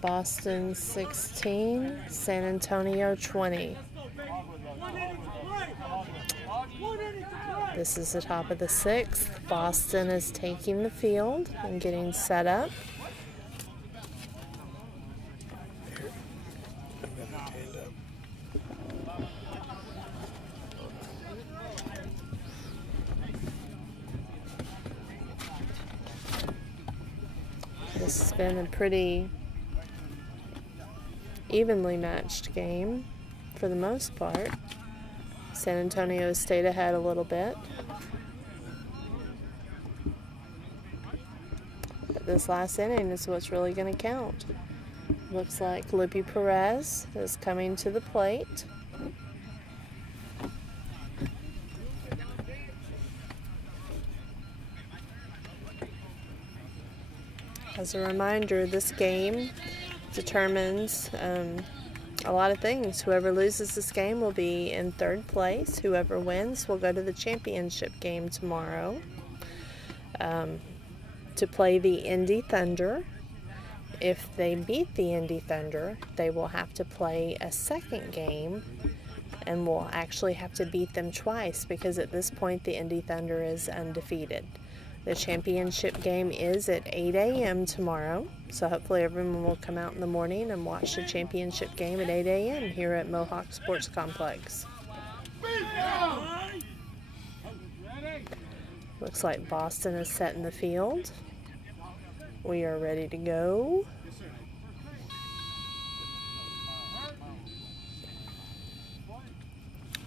Boston 16, San Antonio 20. This is the top of the 6th. Boston is taking the field and getting set up. This has been a pretty evenly matched game for the most part. San Antonio has stayed ahead a little bit. But this last inning is what's really going to count. Looks like Libby Perez is coming to the plate. As a reminder, this game determines a lot of things. Whoever loses this game will be in 3rd place. Whoever wins will go to the championship game tomorrow to play the Indy Thunder. If they beat the Indy Thunder, they will have to play a 2nd game and will actually have to beat them twice, because at this point the Indy Thunder is undefeated. The championship game is at 8 a.m. tomorrow, so hopefully everyone will come out in the morning and watch the championship game at 8 a.m. here at Mohawk Sports Complex. Looks like Boston is set in the field. We are ready to go.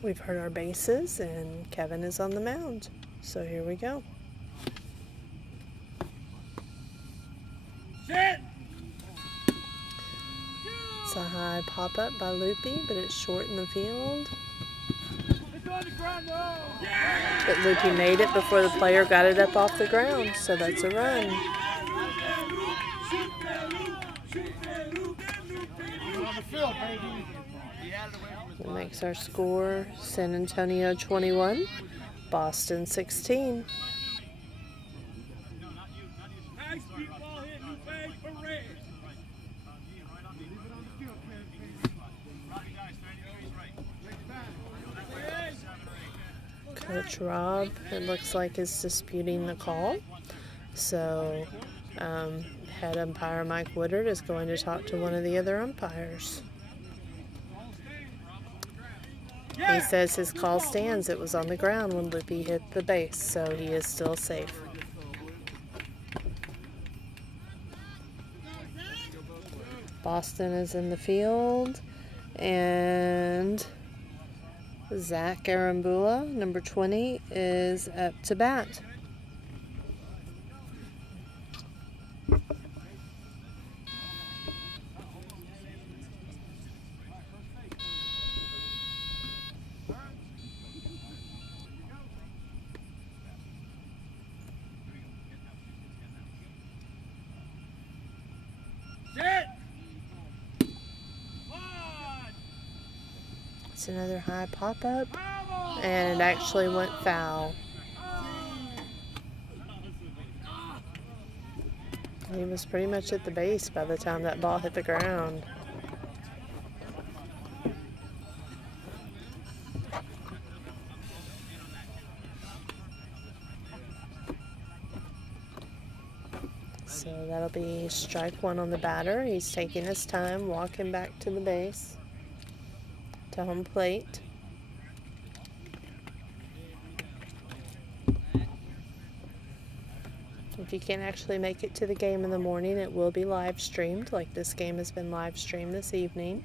We've heard our bases, and Kevin is on the mound. So here we go. It's a high pop-up by Loopy, but it's short in the field. But Loopy made it before the player got it up off the ground, so that's a run. That makes our score San Antonio 21, Boston 16. Coach Rob, it looks like, is disputing the call. So head umpire Mike Woodard is going to talk to one of the other umpires. He says his call stands. It was on the ground when Loopy hit the base, so he is still safe. Boston is in the field, and Zach Arambula, number 20, is up to bat. It's another high pop-up, and it actually went foul. He was pretty much at the base by the time that ball hit the ground. So that'll be strike one on the batter. He's taking his time, walking back to the base, to home plate. If you can't actually make it to the game in the morning, it will be live streamed, like this game has been live streamed this evening.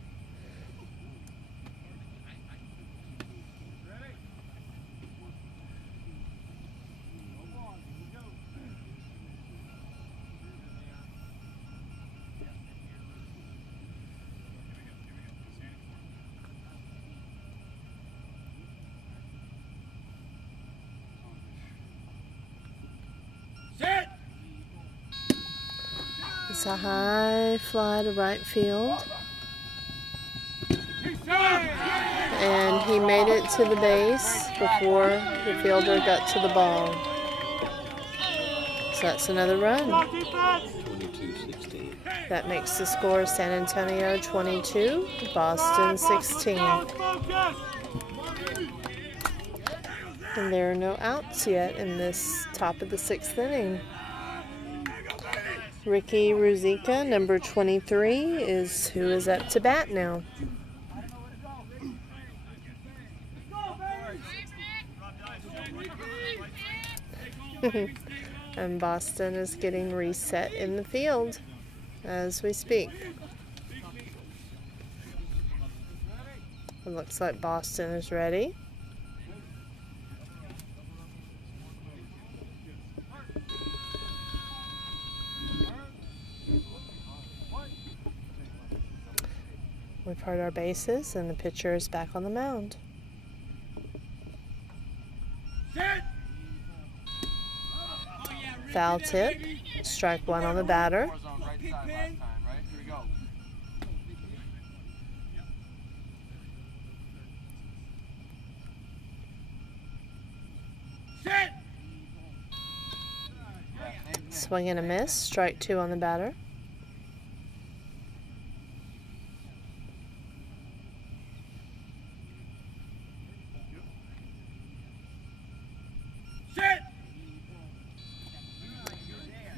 It's a high fly to right field. And he made it to the base before the fielder got to the ball. So that's another run. 22-16. That makes the score San Antonio 22, Boston 16. And there are no outs yet in this top of the 6th inning. Ricky Ruzicka, number 23, is who is up to bat now. And Boston is getting reset in the field as we speak. It looks like Boston is ready. We've heard our bases, and the pitcher is back on the mound. Foul tip, strike one on the batter. Swing and a miss, strike two on the batter.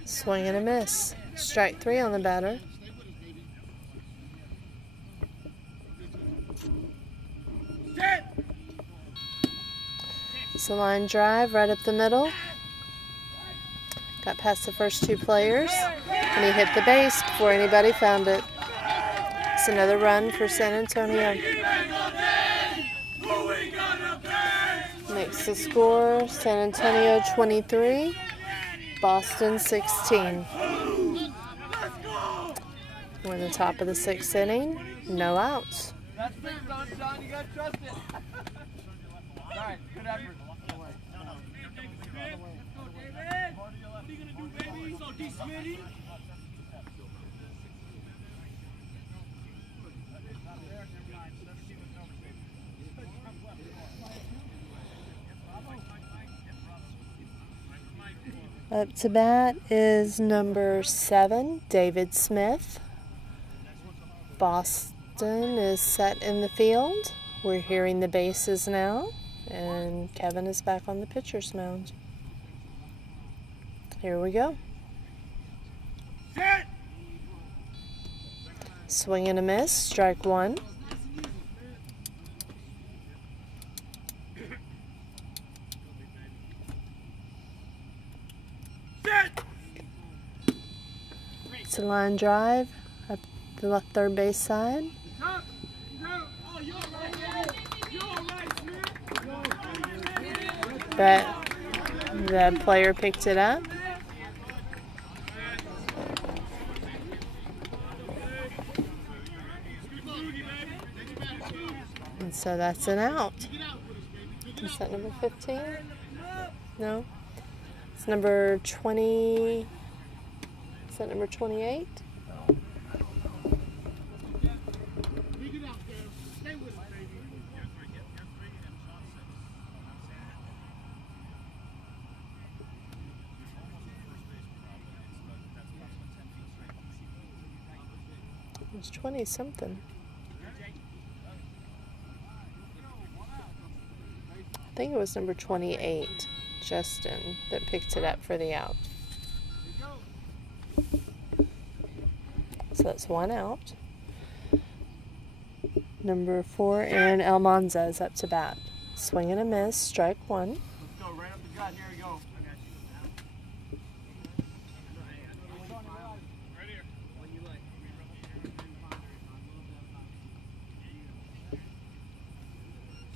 Swing and a miss. Strike three on the batter. It's a line drive right up the middle. Got past the first two players, and he hit the base before anybody found it. It's another run for San Antonio. Makes the score San Antonio 23. Boston 16. We're in the top of the 6th inning. No outs. That's big, John. You gotta trust it. All right, good effort. Up to bat is number 7, David Smith. Boston is set in the field. We're hearing the bases now, and Kevin is back on the pitcher's mound. Here we go. Swing and a miss, strike one. It's a line drive up the left third base side. That player picked it up. And so that's an out. Is that number 15? No. It's number 20. Is that number 28? It was 20 something. I think it was number 28, Justin, that picked it up for the out. So that's one out. Number 4, Aaron Almanza is up to bat. Swing and a miss, strike one. Let's go right up the gut. Here we go.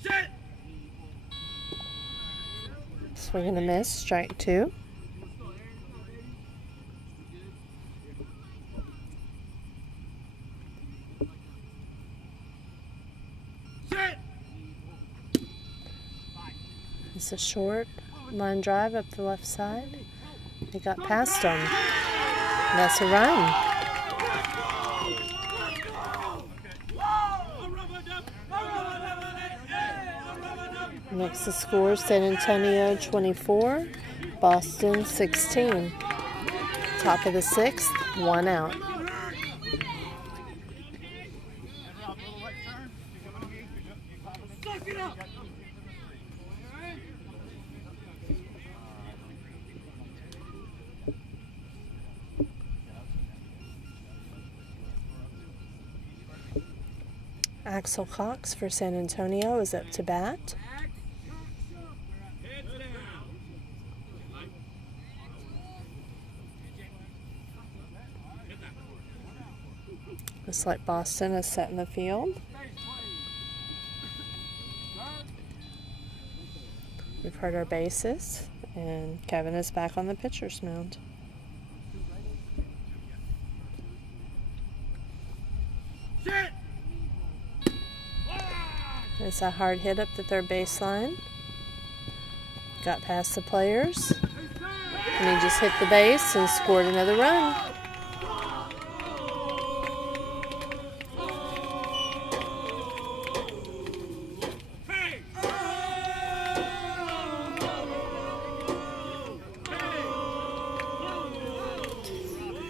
Sit. Swing and a miss, strike two. It's a short line drive up the left side. He got past him. That's a run. Makes the score San Antonio 24, Boston 16. Top of the 6th, one out. Axl Cox for San Antonio is up to bat. Looks like Boston is set in the field. We've heard our bases, and Kevin is back on the pitcher's mound. It's a hard hit up the third baseline. Got past the players, and he just hit the base and scored another run.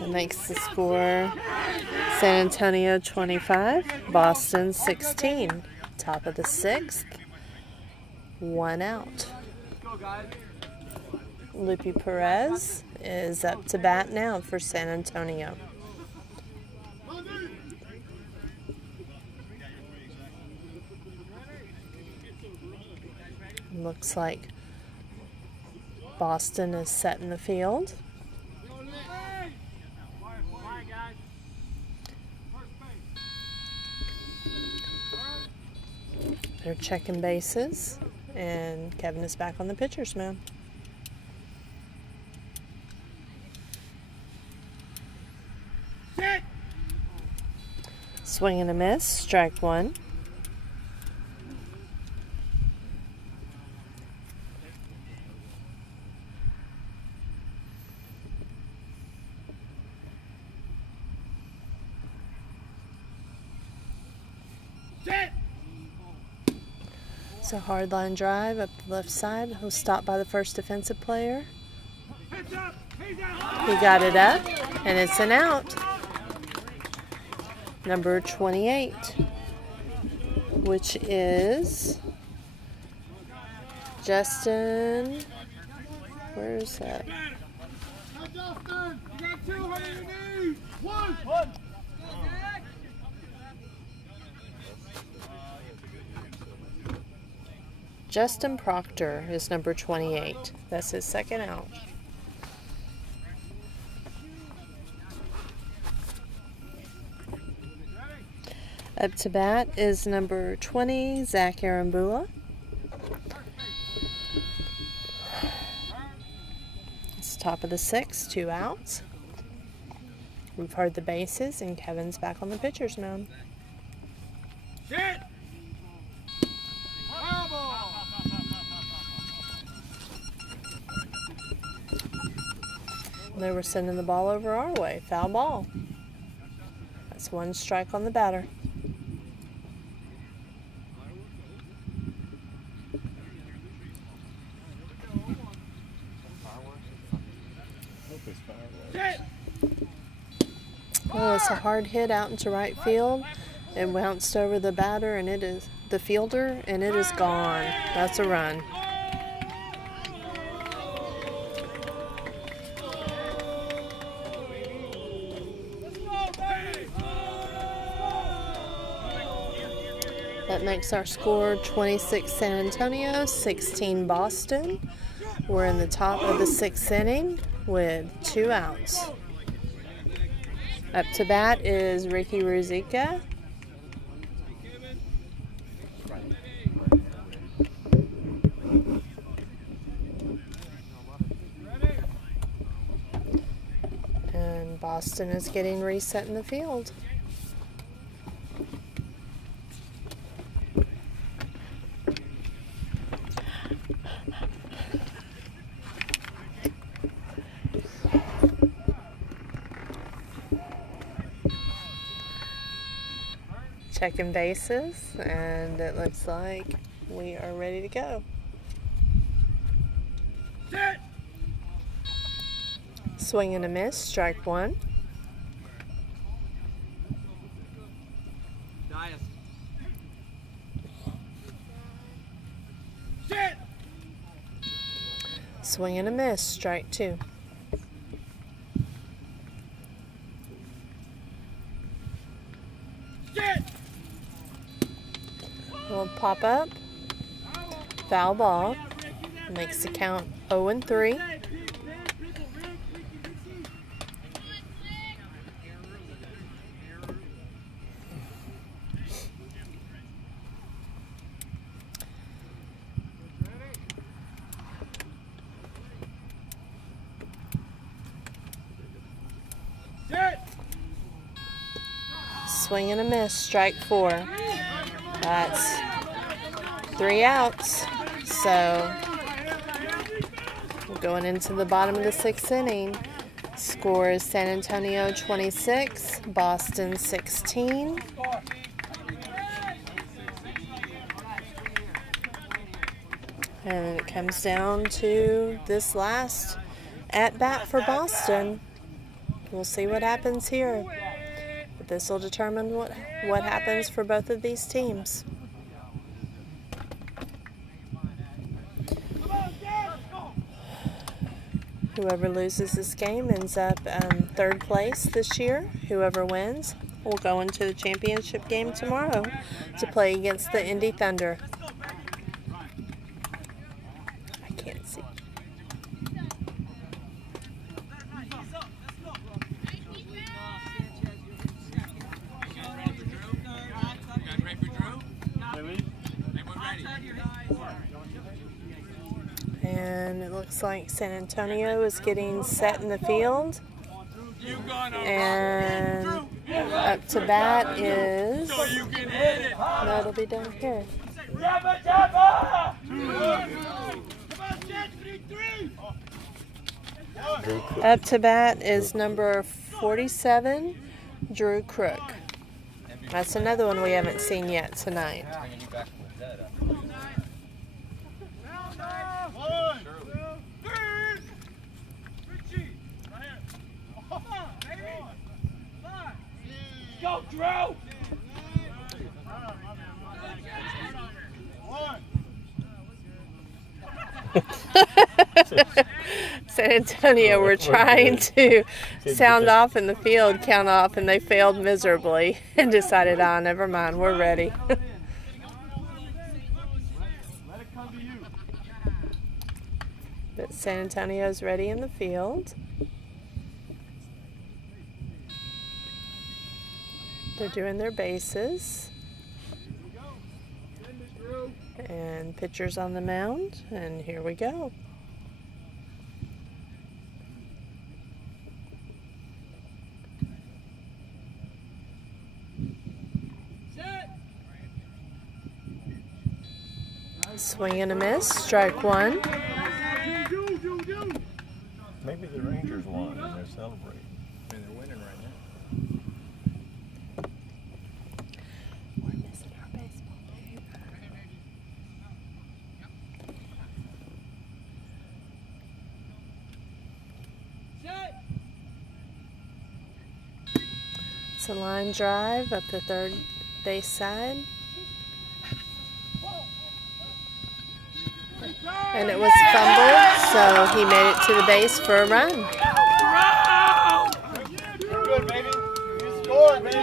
That makes the score San Antonio 25, Boston 16. Top of the 6th, one out. Libby Perez is up to bat now for San Antonio. Looks like Boston is set in the field. They're checking bases, and Kevin is back on the pitcher's mound. Swing and a miss, strike one. It's a hard line drive up the left side. He'll stop by the first defensive player. He got it up, and it's an out. Number 28, which is Justin. Where is that? Justin Proctor is number 28. That's his second out. Up to bat is number 20, Zach Arambula. It's top of the 6th, two outs. We've heard the bases, and Kevin's back on the pitcher's mound. They were sending the ball over our way. Foul ball. That's one strike on the batter. Oh, it's a hard hit out into right field. It bounced over the batter, and it is the fielder, and it is gone. That's a run. That makes our score 26 San Antonio, 16 Boston. We're in the top of the 6th inning with 2 outs. Up to bat is Ricky Ruzicka. And Boston is getting reset in the field. Checking bases, and it looks like we are ready to go. Swing and a miss, strike 1. Swing and a miss, strike 2. Will pop up, foul ball, makes the count 0-3. Swing and a miss, strike 4. That's 3 outs. So we're going into the bottom of the 6th inning. Score is San Antonio 26, Boston 16. And it comes down to this last at-bat for Boston. We'll see what happens here. But this will determine what happens for both of these teams. Whoever loses this game ends up 3rd place this year. Whoever wins will go into the championship game tomorrow to play against the Indy Thunder. I can't see. And it looks like San Antonio is getting set in the field. And up to bat is... No, it'll be down here. Up to bat is number 47, Drew Crook. That's another one we haven't seen yet tonight. Go, Drew! San Antonio were trying to sound off in the field, count off, and they failed miserably and decided, never mind, we're ready. But San Antonio's ready in the field. They're doing their bases. And pitchers on the mound, and here we go. Swing and a miss, strike 1. Maybe the Rangers won and they're celebrating. And they're winning right now. We're missing our baseball game. It's a line drive up the third base side. And it was fumbled, so he made it to the base for a run. Good, baby. You scored, baby.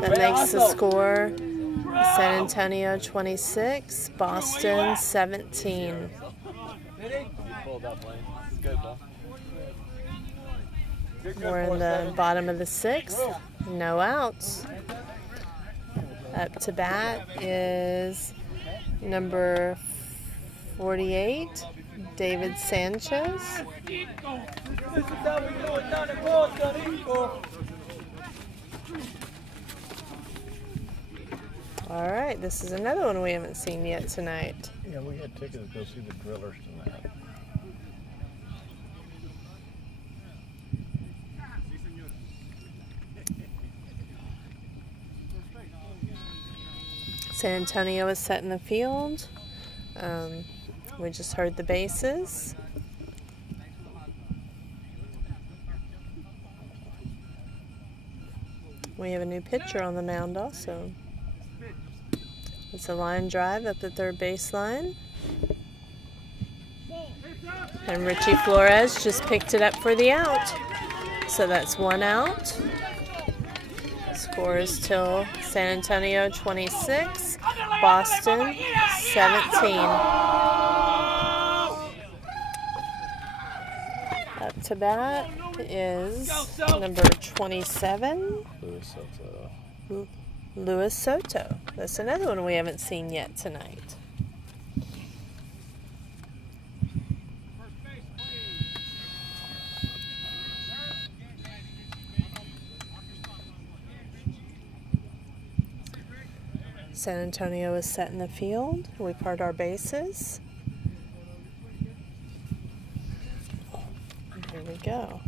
That makes the score San Antonio 26, Boston 17. We're in the bottom of the sixth, no outs. Up to bat is number 48, David Sanchez. All right, this is another one we haven't seen yet tonight. Yeah, we had tickets to go see the Drillers tonight. San Antonio is set in the field. We just heard the bases. We have a new pitcher on the mound also. It's a line drive up the third baseline. And Richie Flores just picked it up for the out. So that's one out. Score is still San Antonio 26, Boston 17. Up to bat is number 27, Luis Soto. That's another one we haven't seen yet tonight. San Antonio is set in the field. We've heard our bases. Here we go.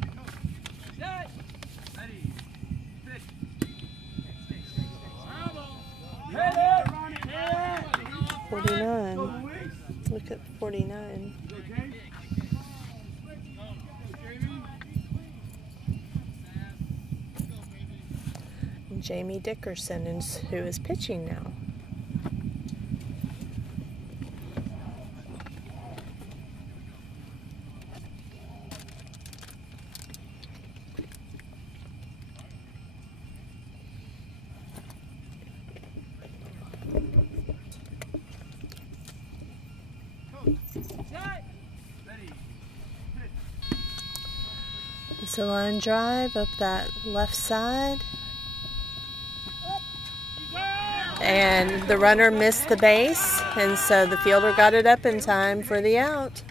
49. Look at 49. Jamie Dickerson is who is pitching now. It's a line drive up that left side. And the runner missed the base, and so the fielder got it up in time for the out.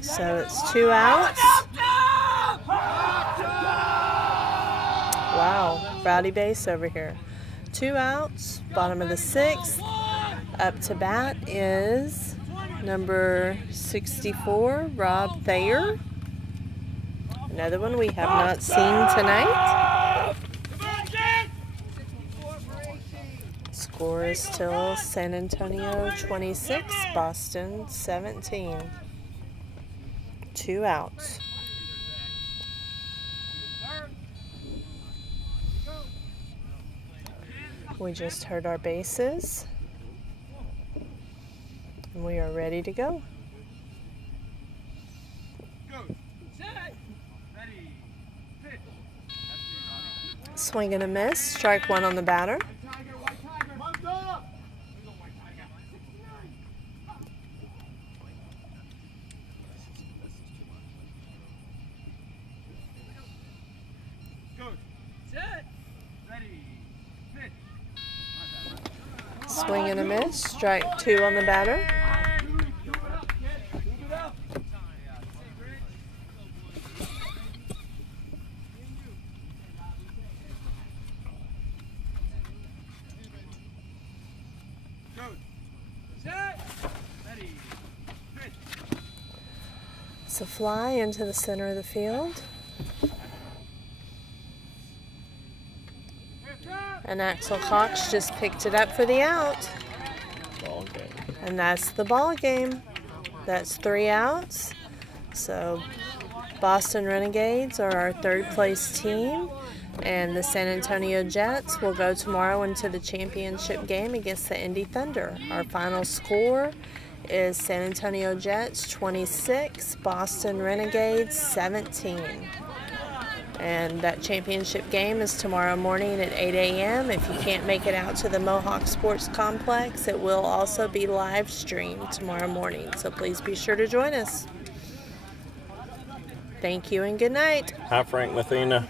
So it's 2 outs. Wow, rowdy base over here. 2 outs, bottom of the sixth. Up to bat is number 64, Rob Thayer. Another one we have not seen tonight. Score is still San Antonio 26, Boston 17. 2 outs. We just heard our bases. And we are ready to go. Swing and a miss. Strike one on the batter. Swing and a miss. Strike two on the batter. It's a fly into the center of the field. And Axl Cox just picked it up for the out. And that's the ball game. That's 3 outs. So Boston Renegades are our third place team, and the San Antonio Jets will go tomorrow into the championship game against the Indy Thunder. Our final score is San Antonio Jets 26, Boston Renegades 17. And that championship game is tomorrow morning at 8 a.m. If you can't make it out to the Mohawk Sports Complex, it will also be live streamed tomorrow morning. So please be sure to join us. Thank you and good night. Hi, Frank Mathena.